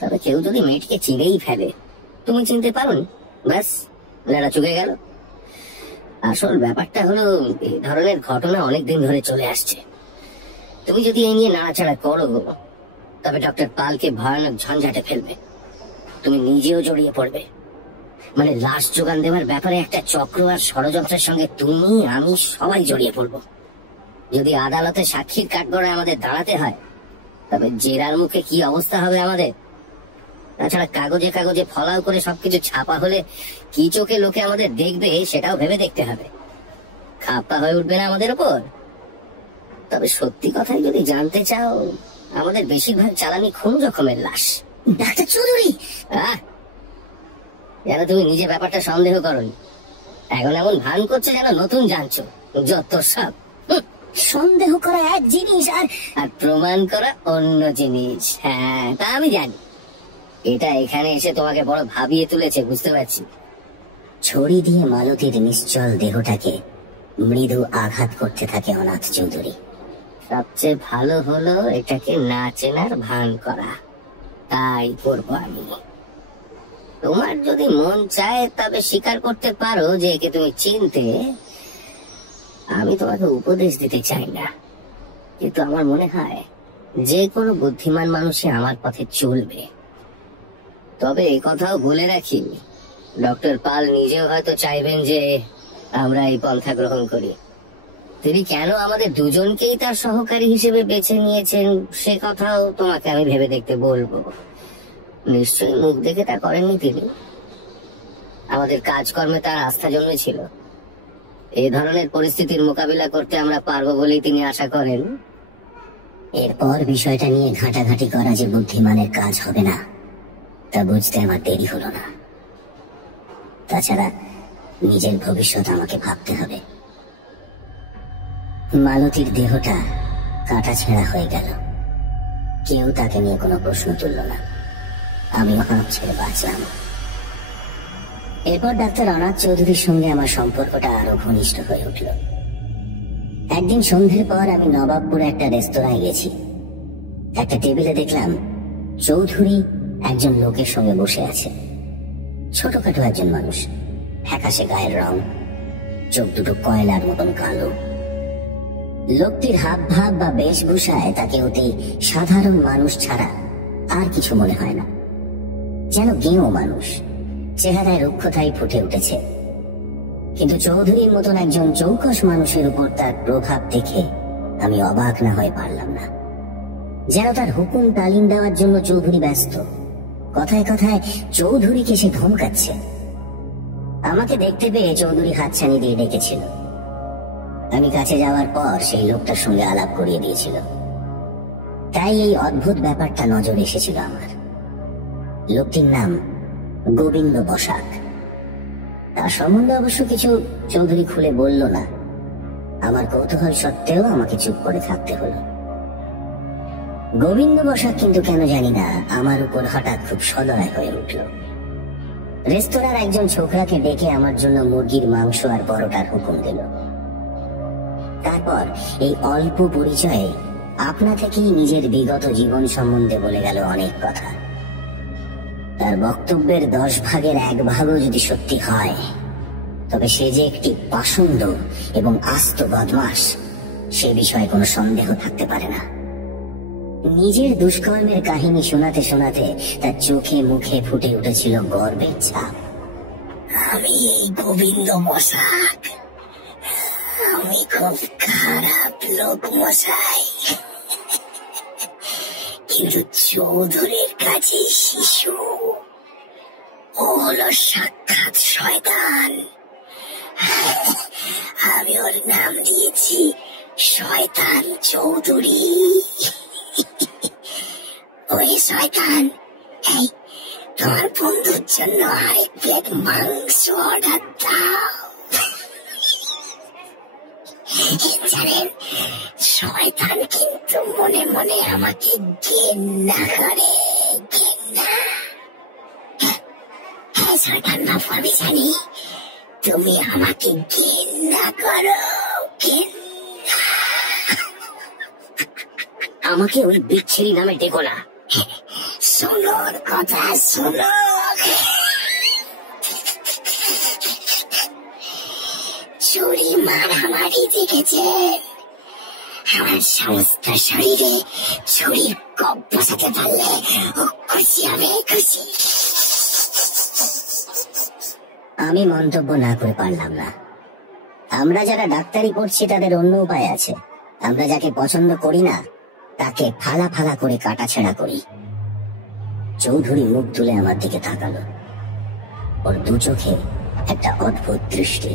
তবে কেউ যদি মেয়েটিকে চিনেই ফেলে, তুমি চিনতে পারোনি, ব্যাস লেড়া চুকে গেল। আসল ব্যাপারটা হলো, এই ধরনের ঘটনা অনেকদিন ধরে চলে আসছে। তুমি যদি এই নিয়ে নাড়াচাড়া করো, তবে ডক্টর পালকে ভয়ানক ঝঞ্ঝাটে ফেলবে। তুমি নিজেও জড়িয়ে পড়বে। মানে লাশ যোগান দেওয়ার ব্যাপারে একটা চক্র আর ষড়যন্ত্রের সঙ্গে তুমি, আমি সবাই জড়িয়ে পড়বো। যদি আদালতে সাক্ষীর কাঠগড়ায় আমাদের দাঁড়াতে হয়, তবে জেরার মুখে কি অবস্থা হবে আমাদের। তাছাড়া কাগজে কাগজে ফলাও করে সবকিছু ছাপা হলে কি চোখে লোকে আমাদের দেখবে সেটাও ভেবে দেখতে হবে। খাপ্পা হয়ে উঠবে না আমাদের উপর? তবে সত্যি কথাই যদি জানতে চাও, আমাদের বেশিরভাগ চালানি খুন জখমের লাশ। ডাক্তার চৌধুরী, যেন তুমি নিজে ব্যাপারটা সন্দেহ করনি। এখন এমন ভান করছে যেন নতুন জানছো। যত সব সন্দেহ করা এক জিনিস আর প্রমাণ করা অন্য জিনিস। হ্যাঁ, তা আমি জানি। এটা এখানে এসে তোমাকে বড় ভাবিয়ে তুলেছে, বুঝতে পারছি। ছড়ি দিয়ে মালতীর নিশ্চল দেহটাকে মৃদু আঘাত করতে থাকে অনাথ চৌধুরী। সবচেয়ে ভালো হলো এটাকে না চেনার ভান করা। তাই করবো আমি। তোমার যদি মন চায় তবে স্বীকার করতে পারো যে একে তুমি চিনতে। আমি তোমাকে উপদেশ দিতে চাই না, কিন্তু আমার মনে হয় যে কোনো বুদ্ধিমান মানুষই আমার পথে চলবে। তবে এই কথাও বলে রাখি, ডক্টর পাল নিজেও হয়তো চাইবেন যে আমরা এই পন্থা গ্রহণ করি। তিনি কেন আমাদের দুজনকেই তার সহকারী হিসেবে বেছে নিয়েছেন সে কথাও তোমাকে আমি ভেবে দেখতে বলবো। নিশ্চয়ই মুখ দেখে তা করেননি তিনি। আমাদের কাজকর্মে তার আস্থা জন্মেছিল। এই ধরনের পরিস্থিতির মোকাবিলা করতে আমরা পারবো বলেই তিনি আশা করেন। এরপর বিষয়টা নিয়ে ঘাটাঘাটি করা যে বুদ্ধিমানের কাজ হবে না, তা বুঝতে আমার দেরি হলো না। তাছাড়া নিজের ভবিষ্যৎ আমাকে ভাবতে হবে। মালতীর দেহটা কাটা ছেঁড়া হয়ে গেল। কেউ তাকে নিয়ে কোনো প্রশ্ন তুলল না। আমি হাঁপ ছেড়ে বাঁচলাম। এরপর ডাক্তার অনাথ চৌধুরীর সঙ্গে আমার সম্পর্কটা আরো ঘনিষ্ঠ হয়ে উঠল। একদিন সন্ধ্যের পর আমি নবাবপুরে একটা রেস্তোরাঁয় গেছি। একটা টেবিলে দেখলাম চৌধুরী একজন লোকের সঙ্গে বসে আছে। ছোটখাটো একজন মানুষ, ফ্যাকাশে গায়ের রং, চোখ দুটো কয়লার মতন কালো। লোকটির হাব ভাব বা বেশভূষায় তাকে অতি সাধারণ মানুষ ছাড়া আর কিছু মনে হয় না। যেন গেঁয়ো মানুষ, চেহারায় রুক্ষতাই ফুটে উঠেছে। কিন্তু চৌধুরীর মতন একজন চৌকস মানুষের উপর তার প্রভাব দেখে আমি অবাক না হয়ে পারলাম না। যেন তার হুকুম তালিম দেওয়ার জন্য চৌধুরী ব্যস্ত। কথায় কথায় চৌধুরীকে সে ধমকাচ্ছে। আমাকে দেখতে পেয়ে চৌধুরী হাতছানি দিয়ে ডেকেছিল। আমি কাছে যাওয়ার পর সেই লোকটার সঙ্গে আলাপ করিয়ে দিয়েছিল। তাই এই অদ্ভুত ব্যাপারটা নজরে এসেছিল আমার। লোকটির নাম গোবিন্দ বসাক। তার সম্বন্ধে অবশ্য কিছু চৌধুরী খুলে বলল না। আমার কৌতূহল সত্ত্বেও আমাকে চুপ করে থাকতে হলো। গোবিন্দ বসাক কিন্তু কেন জানি না আমার উপর হঠাৎ খুব সদয় হয়ে উঠল। রেস্তোরাঁর একজন ছোকরাকে ডেকে আমার জন্য মুরগির মাংস আর পরোটার হুকুম দিল। তারপর এই অল্প পরিচয়ে আপনা থেকেই নিজের বিগত জীবন সম্বন্ধে বলে গেল অনেক কথা। তার বক্তব্যের 10 ভাগের 1 ভাগও যদি সত্যি হয়, তবে সে যে একটি পাষণ্ড এবং আস্ত বদমাশ সে বিষয়ে কোনো সন্দেহ থাকতে পারে না। নিজের দুষ্কর্মের কাহিনী শোনাতে শোনাতে তার চোখে মুখে ফুটে উঠেছিল গর্বের ছাপ। আমি গোবিন্দ বসাক, আমি খুব খারাপ লোক মশাই, কিন্তু চৌধুরীর কাছে শিশু। ও হলো সাক্ষাৎ শয়তান। আমি ওর নাম দিয়েছি শয়তান চৌধুরী। ওই শয়তান, এই তোমার বন্ধুর জন্য আরেক প্লেট মাংস অর্ডার দাও। জানেন, শয়তান কিন্তু মনে মনে আমাকে ঘেন্না করে। ঘেন্না। হ্যাঁ শয়তান বাবু, আমি জানি তুমি আমাকে ঘেন্না করো। ঘেন্না। আমাকে ওই বিচ্ছিরি নামে ডেকো না। শোনোর কথা শোনো। চুরি মারামারি দেখেছেন? আমার সমস্ত শরীরে ছুরির কপ বসাতে পারলে ও খুশি হবে, খুশি। আমি মন্তব্য না করে পারলাম না। আমরা যারা ডাক্তারি পড়ছি তাদের অন্য উপায় আছে। আমরা যাকে পছন্দ করি না তাকে ফালা ফালা করে কাটাছেঁড়া করি। চৌধুরী মুখ তুলে আমার দিকে তাকালো। ওর দু চোখে একটা অদ্ভুত দৃষ্টি।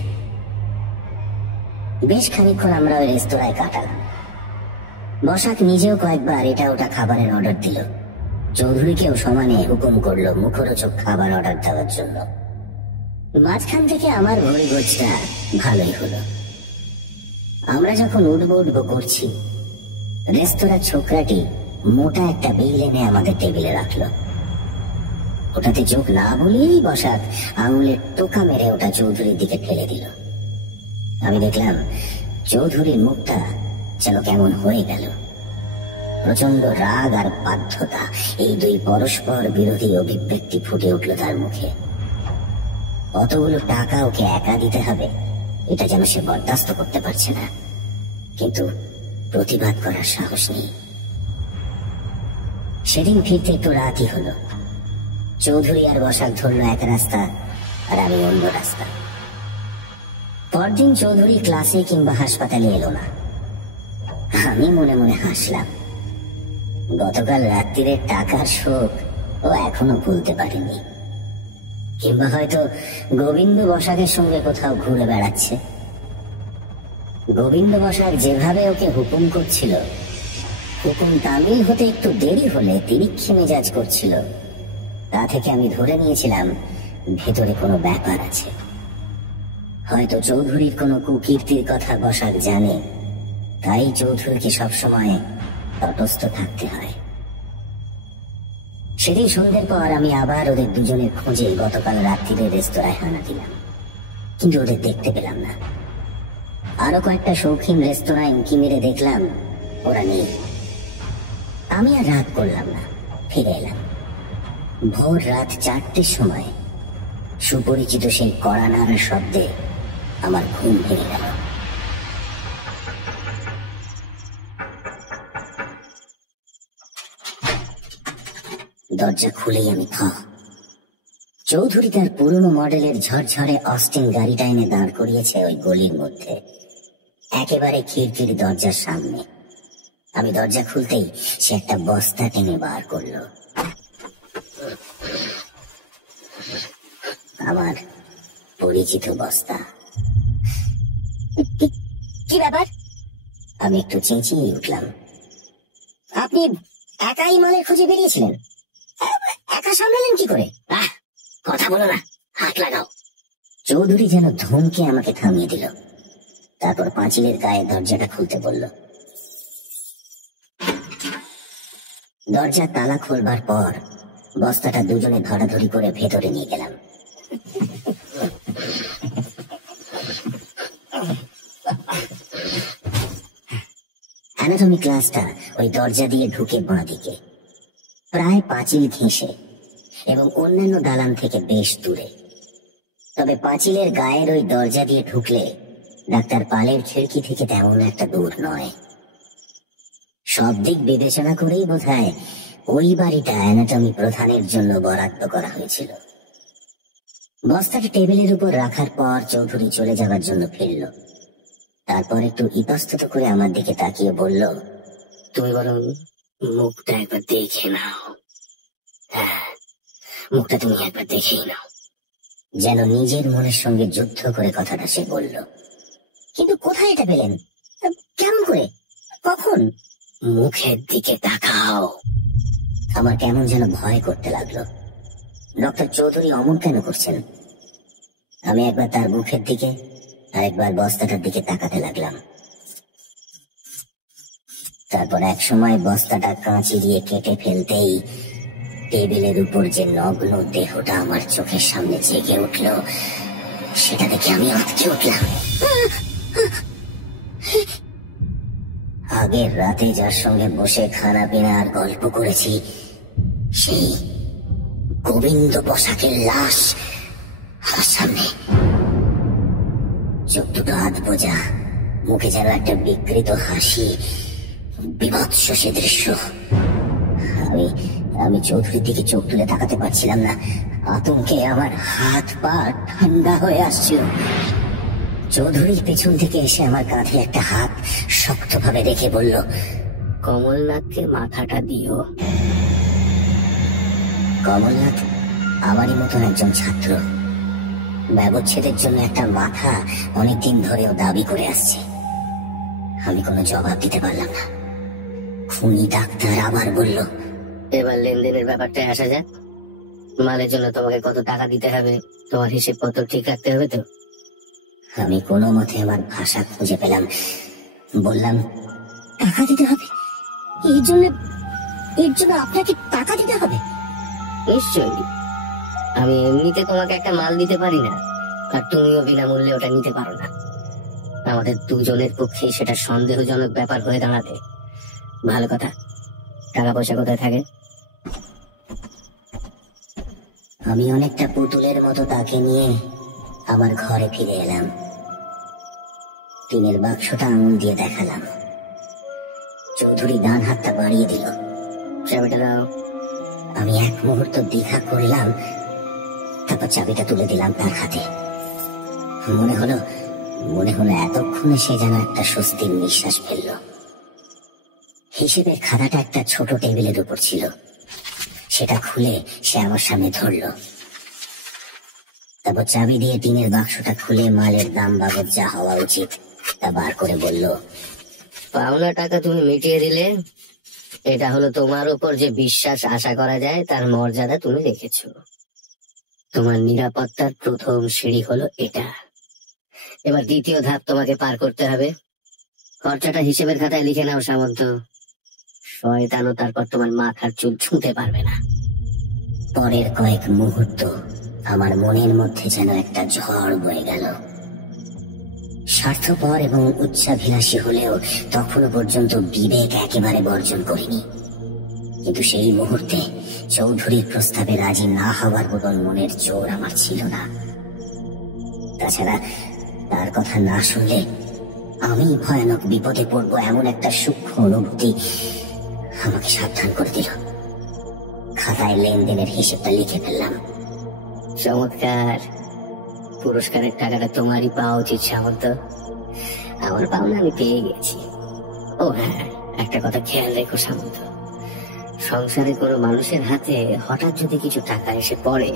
বেশ খানিকক্ষণ আমরা ওই রেস্তোরাঁয় কাটালাম। বসাক নিজেও কয়েকবার এটা ওটা খাবারের অর্ডার দিল। চৌধুরীকেও সমানে হুকুম করলো মুখরোচক খাবার অর্ডার দেওয়ার জন্য। মাঝখান থেকে আমার ভরি গোছটা ভালোই হলো। আমরা যখন উঠবো করছি, রেস্তোরাঁর ছোকরাটি মোটা একটা বিল এনে আমাদের টেবিলে রাখলো। ওটাতে চোখ না বলেই বসাক আঙুলের টোকা মেরে ওটা চৌধুরীর দিকে ঠেলে দিল। আমি দেখলাম চৌধুরীর মুখটা যেন কেমন হয়ে গেল। প্রচন্ড রাগ আর বাধ্যতা, এই দুই পরস্পর বিরোধী অভিব্যক্তি ফুটে উঠল তার মুখে। অতগুলো টাকা ওকে একা দিতে হবে এটা যেন সে বরদাস্ত করতে পারছে না, কিন্তু প্রতিবাদ করার সাহস নেই। সেদিন ফিরতে একটু রাতই হলো। চৌধুরী আর বসাক ধরল এক রাস্তা আর আমি অন্য রাস্তা। পরদিন চৌধুরী ক্লাসে কিংবা হাসপাতালে এলো না। আমি মনে মনে হাসলাম। গতকাল রাত্রিরের টাকার শোক ও এখনো ভুলতে পারেনি। কিংবা হয়তো গোবিন্দ বসাকের সঙ্গে কোথাও ঘুরে বেড়াচ্ছে। গোবিন্দ বসাক যেভাবে ওকে হুকুম করছিল, হুকুম তামিল হতে একটু দেরি হলে তিরিক্ষি মেজাজ করছিল, তা থেকে আমি ধরে নিয়েছিলাম ভেতরে কোনো ব্যাপার আছে। হয়তো চৌধুরীর কোনো কুকীর্তির কথা বসাক জানে, তাই চৌধুরীকে সবসময় তটস্থ থাকতে হয়। সেদিন সন্ধ্যের পর আমি আবার ওদের দুজনের খোঁজে গতকাল রাত্রিরে রেস্তোরাঁয় হানা দিলাম, কিন্তু ওদের দেখতে পেলাম না। আরো কয়েকটা শৌখিন রেস্তোরাঁয় উঁকি মেরে দেখলাম ওরা নেই। আমি আর রাত করলাম না, ফিরে এলাম। ভোর রাত 4টের সময় সুপরিচিত সেই কড়া নাড়ার শব্দে আমার ঘুম ভেঙে গেল। দরজা খুলেই আমি চৌধুরী তার পুরনো মডেলের ঝরঝরে অস্টিন গাড়িটা এনে দাঁড় করিয়েছে ওই গলির মধ্যে, একেবারে খিড়কির দরজার সামনে। আমি দরজা খুলতেই সে একটা বস্তা টেনে বার করলো। আমার পরিচিত বস্তা। কি ব্যাপার? আমি একটু চেঁচিয়ে উঠলাম। আপনি একাই মালের খোঁজে বেরিয়েছিলেন? একা সামলালেন কি করে? কথা বলো না, হাত লাগাও। চৌধুরী যেন ধমকে আমাকে থামিয়ে দিল। তারপর পাঁচিলের গায়ে দরজাটা খুলতে বলল। দরজা তালা খোলবার পর বস্তাটা দুজনে ধরাধরি করে ভেতরে নিয়ে গেলাম। অ্যানাটমি ক্লাসটা ওই দরজা দিয়ে ঢুকে বাঁ দিকে, প্রায় পাঁচিল ঘেঁষে এবং অন্যান্য দালান থেকে বেশ দূরে। তবে পাঁচিলের গায়ের ওই দরজা দিয়ে ঢুকলে ডাক্তার পালের খিড়কি থেকে তেমন একটা দূর নয়। সব দিক বিবেচনা করেই বোধহয় ওই বাড়িটা অ্যানাটমি প্রধানের জন্য বরাদ্দ করা হয়েছিল। বস্তাটা টেবিলের উপর রাখার পর চৌধুরী চলে যাবার জন্য ফিরল। তারপর একটু ইতস্তত করে আমার দিকে তাকিয়ে বলল, তুমি বরং মুখটা একবার দেখে নাও। হ্যাঁ, মুখটা তুমি একবার দেখেই নাও। যেন নিজের মনের সঙ্গে যুদ্ধ করে কথাটা সে বলল। কিন্তু কোথায় এটা পেলেন? কেমন করে? কখন? মুখের দিকে তাকাও। আমার কেমন যেন ভয় করতে লাগলো। ডক্টর চৌধুরী অমন কেন করছেন? আমি একবার তার মুখের দিকে আর একবার বস্তাটার দিকে তাকাতে লাগলাম। তারপর এক সময় বস্তাটা কাঁচি দিয়ে কেটে ফেলতেই টেবিলের উপর যে নগ্ন দেহটা আমার চোখের সামনে জেগে উঠল, সেটা দেখে আমি আটকে উঠলাম। আগের রাতে যার সঙ্গে বসে খানা পিনা আর গল্প করেছি, সেই গোবিন্দ বসাকের লাশ আমার সামনে। চোখ দুটো হাত বোঝা, মুখে যেন একটা বিকৃত হাসি, বিভৎস সে দৃশ্য। আমি আমি চৌধুরীর দিকে চোখ তুলে তাকাতে পারছিলাম না। আতঙ্কে আমার হাত পা ঠান্ডা হয়ে আসছিল। চৌধুরীর পেছন থেকে এসে আমার কাঁধে একটা হাত শক্তভাবে রেখে বলল, কমলনাথকে মাথাটা দিও। কমলনাথ আমারই মতন একজন ছাত্র। ব্যবচ্ছেদের জন্য একটা মাথা অনেকদিন ধরেও দাবি করে আসছে। আমি কোনো জবাব দিতে পারলাম না। খুনি ডাক্তার আবার বলল, এবার লেনদেনের ব্যাপারটা আসা যাক। মালের জন্য তোমাকে কত টাকা দিতে হবে, তোমার হিসেব পত্র ঠিক রাখতে হবে তো? আমি কোনো মতে আমার ভাষা খুঁজে পেলাম। বললাম, টাকা দিতে হবে? এর জন্য আপনাকে টাকা দিতে হবে? নিশ্চয়ই। আমি এমনিতে তোমাকে একটা মাল দিতে পারি না, আর তুমিও বিনামূল্যে ওটা নিতে পারো না। আমাদের দুজনের পক্ষে সেটা সন্দেহজনক ব্যাপার হয়ে দাঁড়াবে। ভালো কথা, টাকা পয়সা কোথায় থাকে? আমি অনেকটা পুতুলের মতো তাকে নিয়ে আমার ঘরে ফিরে এলাম। টিনের বাক্সটা আঙুল দিয়ে দেখালাম। চৌধুরী ডান হাতটা বাড়িয়ে দিল। চাবিটা দাও। আমি এক মুহূর্ত দ্বিধা করলাম, তারপর চাবিটা তুলে দিলাম তার হাতে। মনে হলো এতক্ষণে সে যেন একটা স্বস্তির নিঃশ্বাস ফেলল। হিসেবের খাতাটা একটা ছোট টেবিলের উপর ছিল। সেটা খুলে সে আমার সামনে ধরল। তারপর চাবি দিয়ে টিনের বাক্সটা খুলে মালের দাম বাবদ যা হওয়া উচিত তা বার করে বলল, পাওনা টাকা তুমি মিটিয়ে দিলে। এটা হলো তোমার উপর যে বিশ্বাস আশা করা যায় তার মর্যাদা তুমি রেখেছো। তোমার নিরাপত্তার প্রথম সিঁড়ি হলো এটা। এবার দ্বিতীয় ধাপ তোমাকে পার করতে হবে। খরচাটা হিসেবের খাতায় লিখে নাও সামন্ত। শয়তানও তারপর তোমার মাথার চুল ছুঁতে পারবে না। পরের কয়েক মুহূর্ত আমার মনের মধ্যে যেন একটা ঝড় বয়ে গেল। স্বার্থপর এবং উচ্চাভিলাষী হলেও তখনো পর্যন্ত বিবেক একেবারে বর্জন করিনি। কিন্তু সেই মুহূর্তে চৌধুরীর প্রস্তাবে রাজি না হওয়ার মতন মনের জোর আমার ছিল না। তাছাড়া তার কথা না শুনলে আমি ভয়ানক বিপদে পড়বো এমন একটা সূক্ষ্ম অনুভূতি আমাকে সাবধান করে দিল। খাতায় লেনদেনের হিসেবটা লিখে ফেললাম। চমৎকার। পুরস্কারের টাকাটা তোমারই পাওয়া উচিত সামন্ত। আমার পাওনা আমি পেয়ে গেছি। ও হ্যাঁ, একটা কথা খেয়াল রেখো সামন্ত। সংসারে কোনো মানুষের হাতে হঠাৎ যদি কিছু টাকা এসে পড়ে,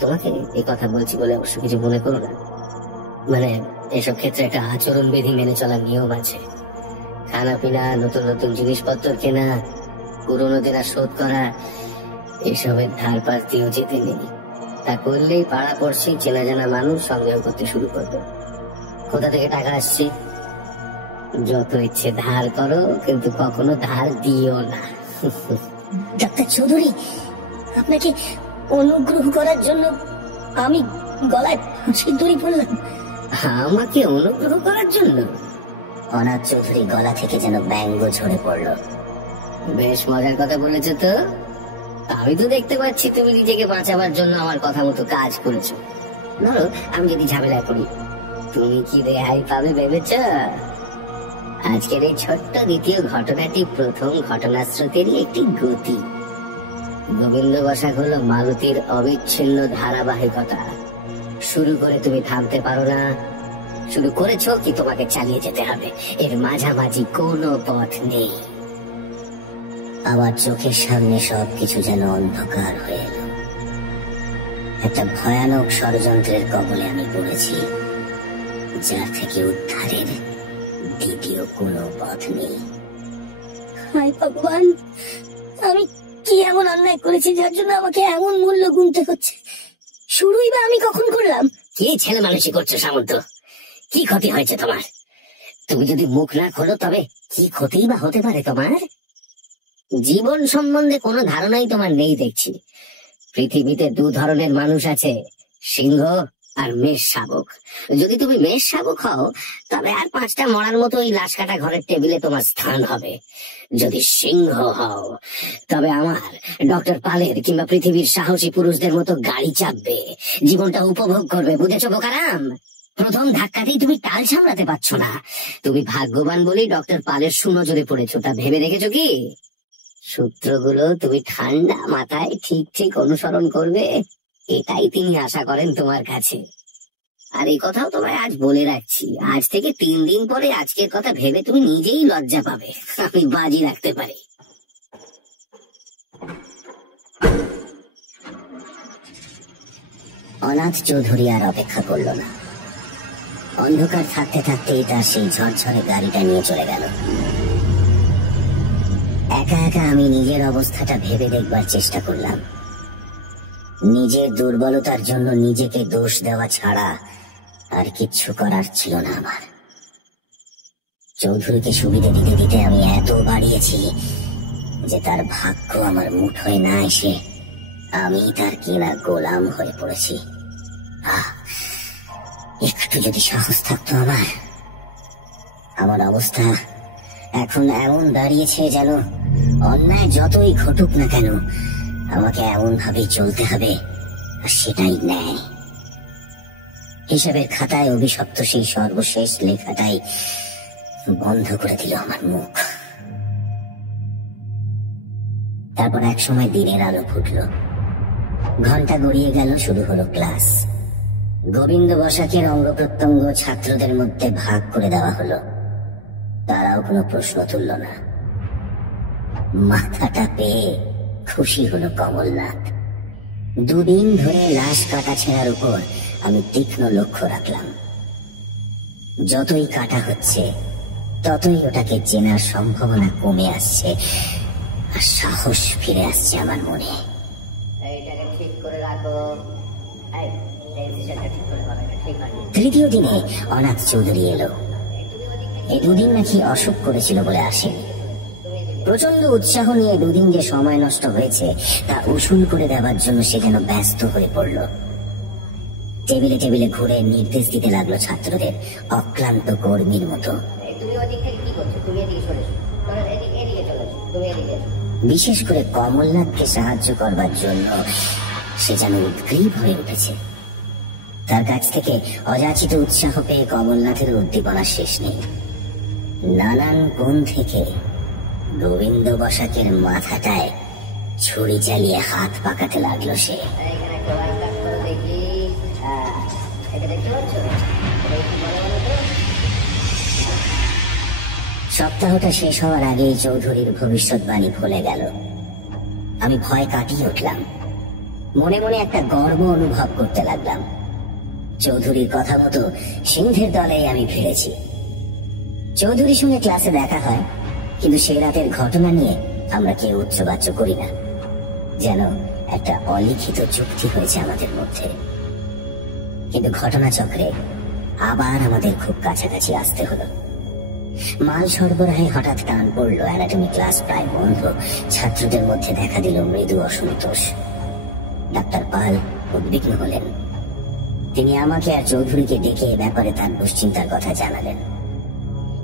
তোমাকে এই কথা বলছি বলে অবশ্য কিছু মনে করো না। মানে এসব ক্ষেত্রে একটা আচরণ বিধি মেনে চলার নিয়ম আছে। খানা পিনা, নতুন নতুন জিনিসপত্র কেনা, পুরোনো দেনা শোধ করা, এসবের ধার পাশ দিয়েও যেতে নেই। তা করলেই পাড়া পড়শি চেনা জানা মানুষ সন্দেহ করতে শুরু করবে। কোথা থেকে টাকা আসছে? যত ইচ্ছে ধার করো, কিন্তু কখনো ধার দিও না। ডাক্তার চৌধুরী, আপনাকে অনুগ্রহ করার জন্য আমি গলায় ফাঁসির দড়ি পড়লাম। আমাকে অনুগ্রহ করার জন্য? অনাথ চৌধুরী গলা থেকে যেন ব্যঙ্গ ঝরে পড়ল। বেশ মজার কথা বলেছো তো। আমি তো দেখতে পাচ্ছি তুমি নিজেকে বাঁচাবার জন্য আমার কথা মতো কাজ করেছো। ধরো আমি যদি ঝামেলায় পড়ি, তুমি কি রেহাই পাবে ভেবেছ? আজকের এই ছোট্ট দ্বিতীয় ঘটনাটি প্রথম ঘটনাস্রোতেরই একটি গতি। গোবিন্দ বসাক হলো মালতীর অবিচ্ছিন্ন ধারাবাহিকতা। শুরু করে তুমি থামতে পারো না, শুরু করেছো কি তোমাকে চালিয়ে যেতে হবে। এর মাঝামাঝি কোনো পথ নেই। আমার চোখের সামনে সবকিছু যেন অন্ধকার হয়ে এলো। একটা ভয়ানক ষড়যন্ত্রের কবলে আমি পড়েছি, যার থেকে উদ্ধারের দ্বিতীয় কোনো পথ নেই। হায় ভগবান, আমি কি এমন অন্যায় করেছি যার জন্য আমাকে এমন মূল্য গুনতে হচ্ছে? শুরুই বা আমি কখন করলাম? কি ছেলে মানুষই করছো সামন্ত? কি ক্ষতি হয়েছে তোমার? তুমি যদি মুখ না খোলো তবে কি ক্ষতি বা হতে পারে তোমার? জীবন সম্বন্ধে কোনো ধারণাই তোমার নেই দেখছি। পৃথিবীতে দু ধরনের মানুষ আছে, সিংহ আর মেষ শাবক। যদি তুমি মেষ শাবক হও তবে আর 5টা মরার মতো ওই লাশ কাটা ঘরের টেবিলে তোমার স্থান হবে। যদি সিংহ হও তবে আমার, ডক্টর পালের কিংবা পৃথিবীর সাহসী পুরুষদের মতো গাড়ি চাপবে, জীবনটা উপভোগ করবে। বুঝেছো বোকারাম? প্রথম ধাক্কাতেই তুমি টাল সামলাতে পারছো না। তুমি ভাগ্যবান বলেই ডক্টর পালের সুনজরে পড়েছো, তা ভেবে দেখেছো কি? সূত্রগুলো তুমি ঠান্ডা মাথায় ঠিক ঠিক অনুসরণ করবে, এটাই তিনি আশা করেন তোমার কাছে। আর এই কথাও তোমায় আজ বলে রাখছি, আজ থেকে 3 দিন পরে আজকের কথা ভেবে তুমি নিজেই লজ্জা পাবে, আমি বাজি রাখতে পারি। অনাথ চৌধুরী আর অপেক্ষা করল না। অন্ধকার থাকতে থাকতেই তার সেই ঝরঝরে গাড়িটা নিয়ে চলে গেল। একা একা আমি নিজের অবস্থাটা ভেবে দেখবার চেষ্টা করলাম। নিজের দুর্বলতার জন্য নিজেকে দোষ দেওয়া ছাড়া আর কিচ্ছু করার ছিল না আমার। চৌধুরীকে সুবিধে দিতে দিতে আমি এত বাড়িয়েছি যে তার ভাগ্য আমার মুঠোয় না এসে আমি তার কিনা গোলাম হয়ে পড়েছি। একটু যদি সাহস থাকতো আমার অবস্থা এখন এমন দাঁড়িয়েছে যেন অন্যায় যতই ঘটুক না কেন আমাকে এমন ভাবেই চলতে হবে, আর সেটাই ন্যায়। হিসাবের খাতায় অভিশপ্ত সেই সর্বশেষ লেখাটাই বন্ধ করে দিল আমার মুখ। তারপর এক সময় দিনের আলো ফুটল, ঘন্টা গড়িয়ে গেল, শুরু হলো ক্লাস। গোবিন্দ বসাকের অঙ্গ প্রত্যঙ্গ ছাত্রদের মধ্যে ভাগ করে দেওয়া হলো। তারাও কোনো প্রশ্ন তুলল না। মাথাটা পেয়ে খুশি হলো কমলনাথ। 2 দিন ধরে লাশ কাটা ছেঁড়ার উপর আমি তীক্ষ্ণ লক্ষ্য রাখলাম। যতই কাটা হচ্ছে ততই ওটাকে চেনার সম্ভাবনা কমে আসছে, আর সাহস ফিরে আসছে আমার মনে। এইটাকে ঠিক করে রাখো। তৃতীয় দিনে অনাথ চৌধুরী এলো। এই 2 দিন নাকি অসুখ করেছিল বলে আসেনি। প্রচন্ড উৎসাহ নিয়ে 2 দিন যে সময় নষ্ট হয়েছে তা উসুল করে দেওয়ার জন্য সে যেন ব্যস্ত হয়ে পড়ল। টেবিলে টেবিলে ঘুরে নির্দেশ দিতে লাগলো ছাত্রদের, অক্লান্ত কর্মীর মতো। বিশেষ করে কমলনাথকে সাহায্য করবার জন্য সে যেন উদ্গ্রীব হয়ে উঠেছে। তার কাছ থেকে অযাচিত উৎসাহ পেয়ে কমলনাথের উদ্দীপনা শেষ নেই। নানান কোণ থেকে গোবিন্দ বসাকের মাথাটায় ছুরি চালিয়ে হাত পাকাতে লাগলো সে। সপ্তাহটা শেষ হওয়ার আগেই চৌধুরীর ভবিষ্যৎবাণী ভুলে গেল। আমি ভয় কাটিয়ে উঠলাম, মনে মনে একটা গর্ব অনুভব করতে লাগলাম। চৌধুরীর কথা মতো সিংহের দলে আমি ফিরেছি। চৌধুরীর সঙ্গে ক্লাসে দেখা হয়, কিন্তু সে রাতের ঘটনা নিয়ে আমরা কেউ উচ্চবাচ্য করি না, যেন একটা অলিখিত চুক্তি হয়েছে আমাদের মধ্যে। কিন্তু ঘটনাচক্রে আবার আমাদের খুব কাছাকাছি আসতে হলো। মাল সরবরাহে হঠাৎ টান পড়ল, অ্যানাটমি ক্লাস প্রায় বন্ধ। ছাত্রদের মধ্যে দেখা দিল মৃদু অসন্তোষ। ডাক্তার পাল উদ্বিগ্ন হলেন। তিনি আমাকে আর চৌধুরীকে ডেকে এ ব্যাপারে তার দুশ্চিন্তার কথা জানালেন।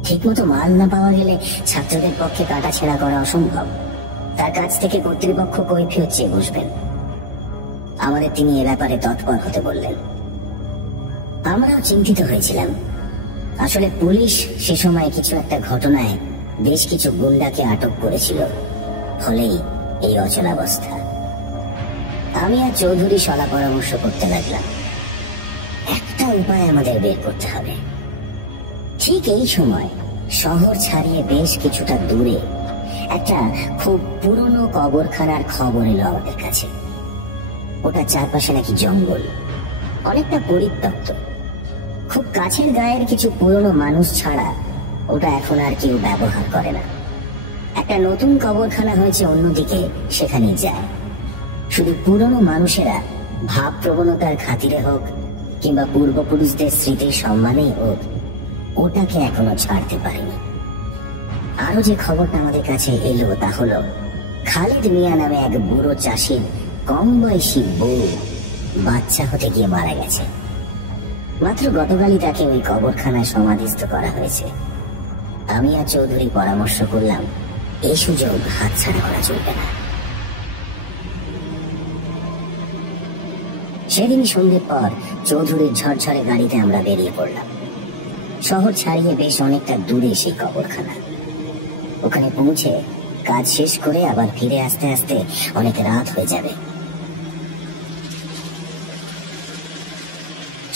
ঠিকমতো মাল না পাওয়া গেলে ছাত্রদের পক্ষে কাটাছেঁড়া করা অসম্ভব। তার কাছ থেকে কর্তৃপক্ষ কৈফিয়ত চেয়ে বসবেন। আমাদের তিনি এ ব্যাপারে তৎপর হতে বললেন। আমরাও চিন্তিত হয়েছিলাম। আসলে পুলিশ সে সময় কিছু একটা ঘটনায় বেশ কিছু গুন্ডাকে আটক করেছিল, ফলেই এই অচলাবস্থা। আমি আর চৌধুরী সলা পরামর্শ করতে লাগলাম। একটা উপায় আমাদের বের করতে হবে। ঠিক এই সময় শহর ছাড়িয়ে বেশ কিছুটা দূরে একটা খুব পুরনো কবরখানার খবর এলো আমাদের কাছে। ওটা চারপাশে নাকি জঙ্গল, অনেকটা পরিত্যক্ত। খুব কাছের গায়ের কিছু পুরনো মানুষ ছাড়া ওটা এখন আর কেউ ব্যবহার করে না। একটা নতুন কবরখানা হয়েছে অন্যদিকে, সেখানে যায়। শুধু পুরনো মানুষেরা ভাব প্রবণতার খাতিরে হোক কিংবা পূর্বপুরুষদের স্মৃতির সম্মানেই হোক, ওটাকে এখনো ছাড়তে পারেনি। আরো যে খবরটা আমাদের কাছে এলো তা হলো খালিদ মিয়া নামে এক বুড়ো চাষির কম বয়সী বউ বাচ্চা হতে গিয়ে মারা গেছে। মাত্র গতকালই তাকে ওই কবরখানায় সমাধিস্থ করা হয়েছে। আমি আর চৌধুরী পরামর্শ করলাম এই সুযোগ হাতছাড়া করা চলবে না। সেদিন সন্ধ্যের পর চৌধুরীর ঝরঝরে গাড়িতে আমরা বেরিয়ে পড়লাম। শহর ছাড়িয়ে বেশ অনেকটা দূরে সেই কবরখানা। ওখানে পৌঁছে কাজ শেষ করে আবার ফিরে আসতে আসতে অনেক রাত হয়ে যাবে।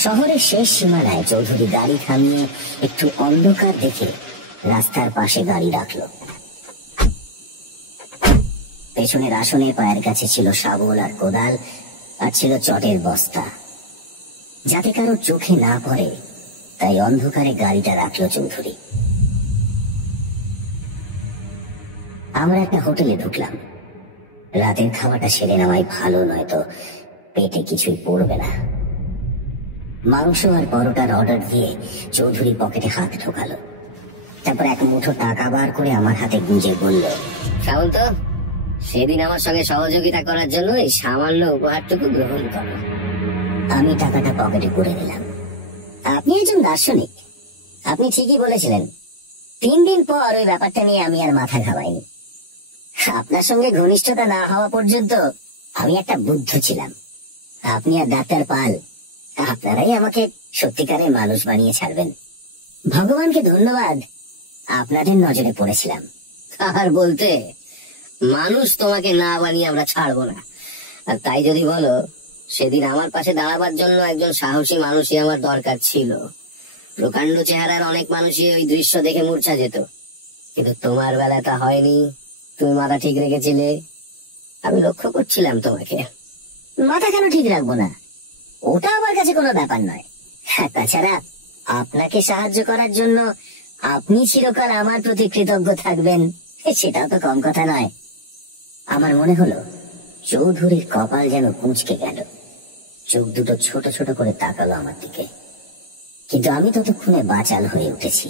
শহরের শেষ সীমানায় চৌধুরী গাড়ি থামিয়ে একটু অন্ধকার দেখে রাস্তার পাশে গাড়ি রাখলো। পেছনের আসনের পায়ের কাছে ছিল শাবল আর কোদাল, আর ছিল চটের বস্তা, যাতে কারো চোখে না পড়ে তাই অন্ধকারে গাড়িটা রাখলো চৌধুরী। আমরা একটা হোটেলে ঢুকলাম। রাতের খাওয়াটা সেরে নেওয়াই ভালো, নয়তো পেটে কিছুই পড়বে না। মাংস আর পরোটার অর্ডার দিয়ে চৌধুরী পকেটে হাত ঢোকালো। তারপর এক মুঠো টাকা বার করে আমার হাতে গুঁজে বলল, সামন্ত, সেদিন আমার সঙ্গে সহযোগিতা করার জন্য এই সামান্য উপহারটুকু গ্রহণ করো। আমি টাকাটা পকেটে পুরে দিলাম। আপনি একজন দার্শনিক, আপনি ঠিকই বলেছিলেন। 3 দিন পর ওই ব্যাপারটা নিয়ে আমি আর মাথা ঘামাইনি। আপনার সঙ্গে ঘনিষ্ঠতা না হওয়া পর্যন্ত আমি একটা বুদ্ধ ছিলাম। আপনি আর ডাক্তার পাল, আপনারাই আমাকে সত্যিকারের মানুষ বানিয়ে ছাড়বেন। ভগবানকে ধন্যবাদ, আপনাদের নজরে পড়েছিলাম। আর বলতে, মানুষ তোমাকে না বানিয়ে আমরা ছাড়বো না। আর তাই যদি বলো, সেদিন আমার পাশে দাঁড়াবার জন্য একজন সাহসী মানুষই আমার দরকার ছিল। প্রকাণ্ড চেহারার অনেক মানুষই ওই দৃশ্য দেখে মূর্ছা যেত, কিন্তু তোমার বেলা তা হয়নি। তুমি মাথা ঠিক রেখেছিলে। আমি লক্ষ্য করছিলাম তোমাকে। মাথা কেন ঠিক রাখবো না? ওটা আমার কাছে কোনো ব্যাপার নয়। তাছাড়া আপনাকে সাহায্য করার জন্য আপনি চিরকাল আমার প্রতি কৃতজ্ঞ থাকবেন, সেটাও তো কম কথা নয়। আমার মনে হলো চৌধুরীর কপাল যেন কুঁচকে গেল। চোখ দুটো ছোট ছোট করে তাকালো আমার দিকে। কিন্তু আমি ততক্ষণে বাচাল হয়ে উঠেছি।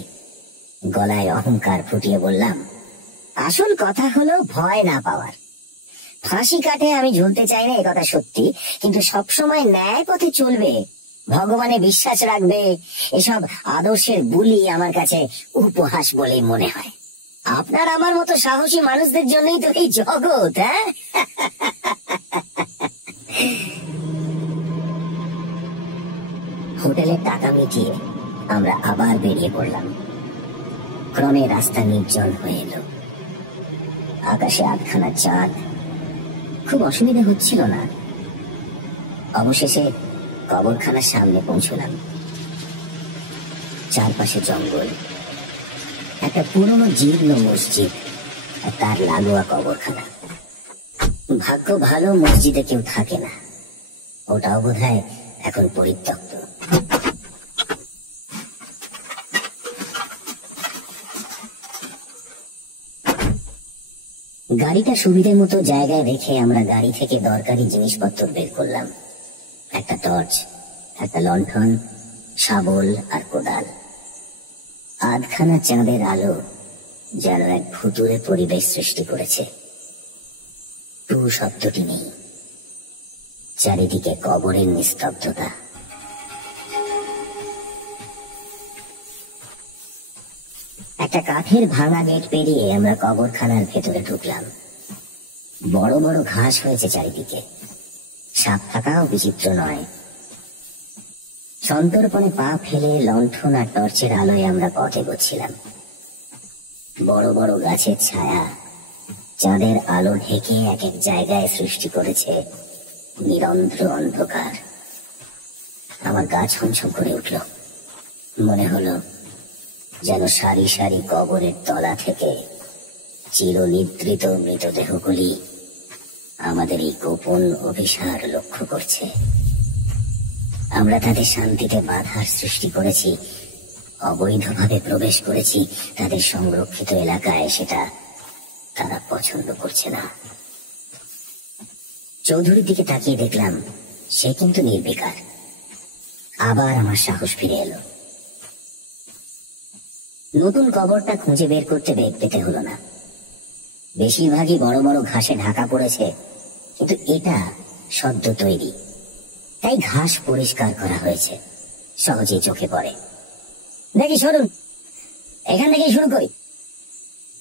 গলায় অহংকার ফুটিয়ে বললাম, আসল কথা হলো ভয় না পাওয়ার। ফাঁসি কাটে আমি ঝুলতে চাই না, এ কথা সত্যি, কিন্তু সবসময় ন্যায় পথে চলবে, ভগবানে বিশ্বাস রাখবে, এসব আদর্শের বুলি আমার কাছে উপহাস বলেই মনে হয়। আপনার আমার মতো সাহসী মানুষদের জন্যই তো এই জগৎ। হ্যাঁ, হোটেলের টাকা মিটিয়ে আমরা আবার বেরিয়ে পড়লাম। ক্রমে রাস্তা নির্জন হয়ে এলো। আকাশে 8খানা চাঁদ। খুব অসুবিধা হচ্ছিল না। অবশেষে কবরখানার সামনে পৌঁছলাম। চারপাশে জঙ্গল, একটা পুরনো জীর্ণ মসজিদ, আর তার লাগোয়া কবরখানা। ভাগ্য ভালো মসজিদে কেউ থাকে না, ওটাও বোধহয় এখন পরিত্যক্ত। গাড়িটা সুবিধে মতো জায়গায় রেখে আমরা গাড়ি থেকে দরকারি জিনিসপত্র বের করলাম। একটা টর্চ, একটা লণ্ঠন, শাবল আর কোদাল। 8খানা চাঁদের আলো যেন এক ভুতুড়ে পরিবেশ সৃষ্টি করেছে। টু শব্দটি নেই, চারিদিকে কবরের নিস্তব্ধতা। একটা কাঠের ভাঙা গেট পেরিয়ে আমরা কবরখানার ভেতরে ঢুকলাম। বড় বড় ঘাস হয়েছে চারিদিকে, সাপ থাকাও বিচিত্র নয়। সন্তর্পণে পা ফেলে লণ্ঠন আর টর্চের আলোয় আমরা পথে এগোচ্ছিলাম। বড় বড় গাছের ছায়া চাঁদের আলো ঢেকে এক এক জায়গায় সৃষ্টি করেছে নিরন্ধ্র অন্ধকার। আমার গা ছমছম করে উঠল। মনে হলো যেন সারি সারি কবরের তলা থেকে চিরনিদ্রিত মৃতদেহগুলি আমাদের এই গোপন অভিসার লক্ষ্য করছে। আমরা তাদের শান্তিতে বাধার সৃষ্টি করেছি, অবৈধভাবে প্রবেশ করেছি তাদের সংরক্ষিত এলাকায়, সেটা তারা পছন্দ করছে না। চৌধুরীর দিকে তাকিয়ে দেখলাম সে কিন্তু নির্বিকার। আবার আমার সাহস ফিরে এলো। নতুন কবরটা খুঁজে বের করতে বেগ পেতে হলো না। বেশিরভাগই বড় বড় ঘাসে ঢাকা পড়েছে, কিন্তু এটা সদ্য তৈরি, তাই ঘাস পরিষ্কার করা হয়েছে, সহজেই চোখে পড়ে। দেখি সরুন, এখান থেকেই শুরু করি।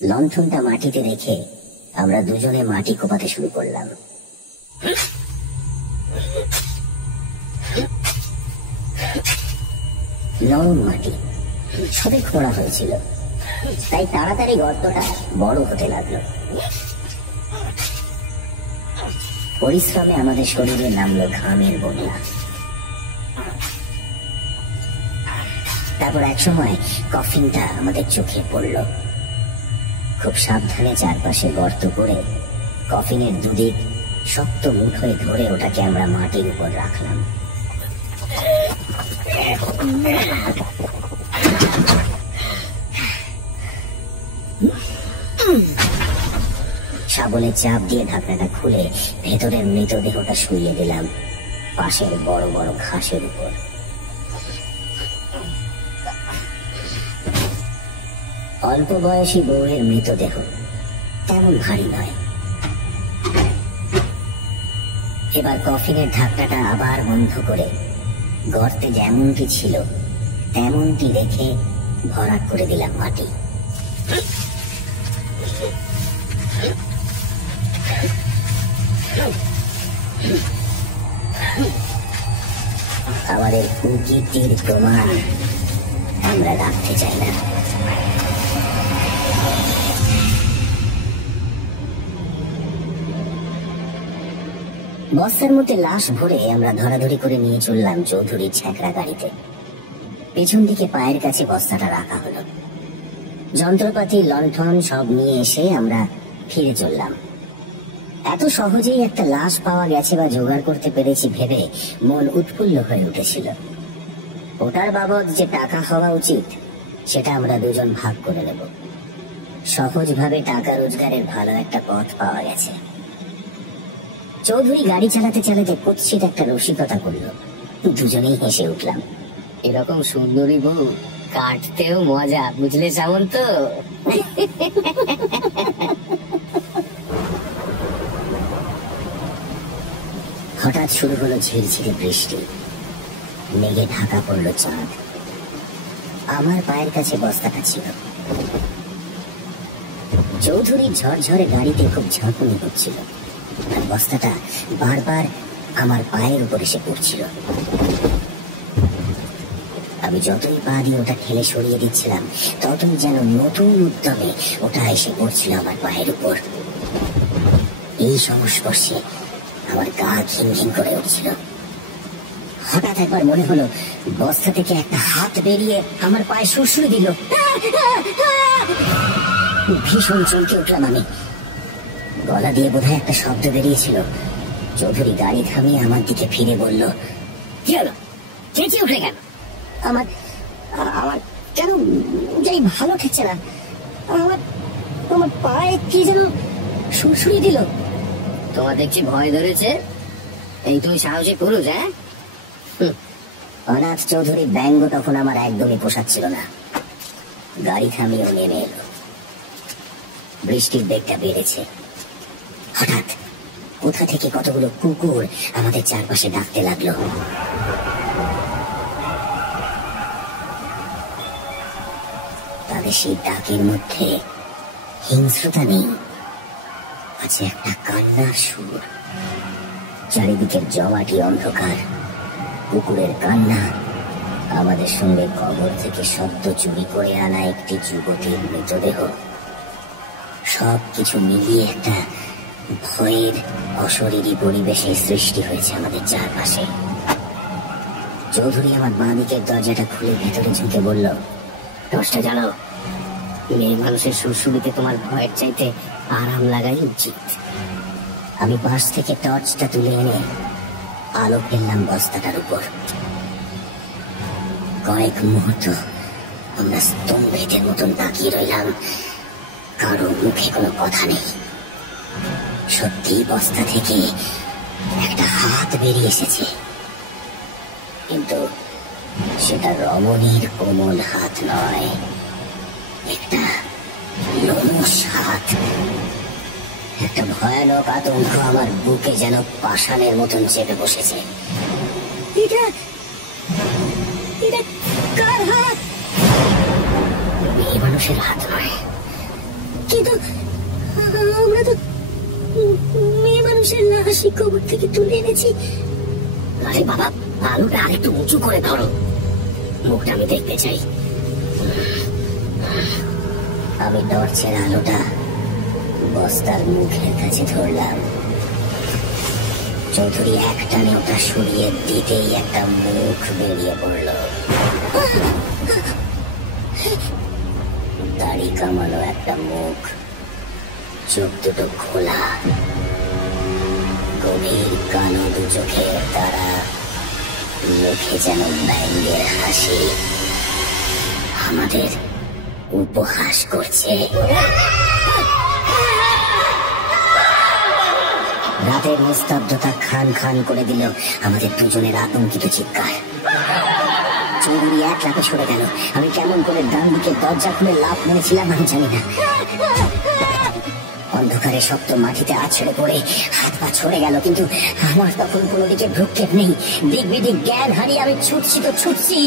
লণ্ঠনটা মাটিতে রেখে আমরা দুজনে মাটি কোপাতে শুরু করলাম। নরম মাটি, সবে খোঁড়া হয়েছিল, তাই তাড়াতাড়ি গর্তটা বড় হতে লাগলো। পরিশ্রমে আমাদের শরীরে নামলো ঘামের বন্যা। তারপর একসময় কফিনটা আমাদের চোখে পড়ল। খুব সাবধানে চারপাশে গর্ত করে কফিনের দুদিক শক্ত মুঠোয় ধরে ওটাকে আমরা মাটির উপর রাখলাম। শাবলে চাপ দিয়ে ঢাকনাটা খুলে ভেতরের মৃতদেহটা শুইয়ে দিলাম পাশের বড় বড় ঘাসের উপর। অল্প বয়সী বউয়ের মৃতদেহ তেমন ভারী নয়। এবার কফিনের ঢাকনাটা আবার বন্ধ করে গর্তে যেমনটি ছিল তেমনটি রেখে ভরাট করে দিলাম মাটি। আমাদের কুকীর্তির প্রমাণ আমরা রাখতে চাই না। বস্তার মধ্যে লাশ ভরে আমরা ধরাধরি করে নিয়ে চললাম চৌধুরীর ছ্যাঁকড়া গাড়িতে। পেছন দিকে পায়ের কাছে বস্তাটা রাখা হলো। যন্ত্রপাতি, লণ্ঠন সব নিয়ে এসে আমরা ফিরে চললাম। এত সহজেই একটা লাশ পাওয়া গেছে বা জোগাড় করতে পেরেছি ভেবে মন উৎফুল্ল হয়ে উঠেছিল। ওটার বাবদ যে টাকা হওয়া উচিত সেটা আমরা দুজন ভাগ করে নেব। সহজভাবে টাকা রোজগারের ভালো একটা পথ পাওয়া গেছে। চৌধুরী গাড়ি চালাতে চালাতে কুৎসিত একটা রসিকতা করলো। দুজনেই হেসে উঠলাম। এরকম সুন্দরী বউ কাটতেও মজা, বুঝলে সামন্ত? হঠাৎ শুরু হলো ঝিরঝিরে বৃষ্টি। মেঘে ঢাকা পড়লো চাঁদ। আমার পায়ের কাছে বস্তাটা ছিল। চৌধুরীর ঝরঝরে গাড়িতে খুব ঝাঁকুনি হচ্ছিল আর বস্তাটা বারবার আমার পায়ের উপর এসে পড়ছিল। আমি যতই পা দিয়ে ওটা ঠেলে সরিয়ে দিচ্ছিলাম ততই যেন নতুন উদ্যমে ওটা এসে পড়ছিল আমার পায়ের উপর। এই সংস্পর্শে আমার গা ঘিন ঘিন করে উঠছিল। হঠাৎ একবার মনে হলো বস্তা থেকে একটা হাত বেরিয়ে আমার পায়ে সুরসুরি দিল। ভীষণ চমকে উঠলাম আমি। গলা দিয়ে বোধহয় একটা শব্দ বেরিয়েছিল। চৌধুরী গাড়ি থামিয়ে আমার দিকে ফিরে বলল, কি হলো, চেঁচিয়ে উঠে কেন? আমার আমার কেন যাই ভালো ঠেকছে না। আমার পায়ে কি যেন সুরসুরি দিল। তোমার দেখছি ভয় ধরেছে। এই তুমি সাহসী পুরুষ, হ্যাঁ? অনাথ চৌধুরী ব্যঙ্গ তখন আমার একদমই পোষাচ্ছিল না। গাড়ি থামিয়ে নেমে এলো। বৃষ্টির বেগটা বেড়েছে। হঠাৎ কোথা থেকে কতগুলো কুকুর আমাদের চারপাশে ডাকতে লাগলো। তাদের সেই ডাকের মধ্যে হিংস্রতা নেই, আছে একটা কান্নার সুর। চারিদিকের জমাটি অন্ধকার। কুকুরের কান্না, আমাদের সঙ্গে কবর থেকে শব্দ চুরি করে আনা একটি যুবতীর মৃতদেহ, সবকিছু মিলিয়ে একটা ভয়ের অশরীরী পরিবেশের সৃষ্টি হয়েছে আমাদের চারপাশে। চৌধুরী আমার বাঁ দিকের দরজাটা খুলে ভেতরে ঝুঁকে বলল, টর্চটা জ্বালাও। মেয়ে মানুষের সুরসুরিতে তোমার ভয়ের চাইতে আরাম লাগাই উচিত। আমি পাশ থেকে টর্চটা তুলে এনে আলো ফেললাম বস্তাটার উপর। কয়েক মুহূর্ত আমরা স্তম্ভিতের মতন তাকিয়ে রইলাম। কারো মুখে কোনো কথা নেই। সত্যি বস্তা থেকে একটা হাত বেরিয়ে এসেছে, কিন্তু সেটা রমণীর কোমল হাত নয়, একটা লোমশ হাত। একটা ভয়ানক আতঙ্ক আমার বুকে যেন পাষাণের মতন চেপে বসেছে। এটা কার হাত? মেয়ে মানুষের হাত নয়। কিন্তু আমরা তো মেয়ে মানুষের লাশই কবর থেকে তুলে এনেছি। আরে বাবা, আলোটা আরেকটু উঁচু করে ধরো। মুখটা আমি দেখতে চাই। আমি টর্চের আলোটা বস্তার মুখের কাছে ধরলাম। চৌধুরী একটানে ওটা সরিয়ে দিতেই একটা মুখ বেরিয়ে পড়ল। দাড়ি কামানো একটা মুখ, চোখ দুটো খোলা, গভীর কালো দু চোখের তারা, মুখে যেন ব্যঙ্গের হাসি, আমাদের উপহাস করছে। রাতের নিস্তব্ধতা খান খান করে দিল আমাদের দুজনের আতঙ্কিত চিৎকার। চৌধুরী এক লাফে সরে গেল। আমি কেমন করে ডান দিকে দরজা খুলে লাফ মেরেছিলাম আমি জানি না। অন্ধকারে শক্ত মাটিতে আছড়ে পড়ে হাত পা ছড়ে গেল, কিন্তু আমার তখন কোনো দিকে ভ্রুক্ষেপ নেই। দিক বিদিক জ্ঞান হারিয়ে আমি ছুটছি তো ছুটছি।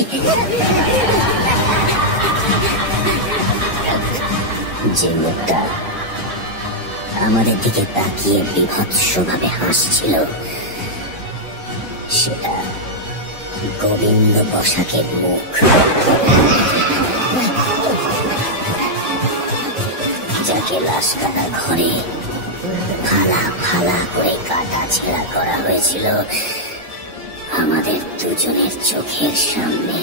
যে লোকটা আমাদের দিকে তাকিয়ে বিভৎসভাবে হাসছিল সেটা গোবিন্দ বসাকের মুখ, যাকে লাশ কাটা ঘরে ফালা ফালা করে কাটা ছেঁড়া করা হয়েছিল আমাদের দুজনের চোখের সামনে।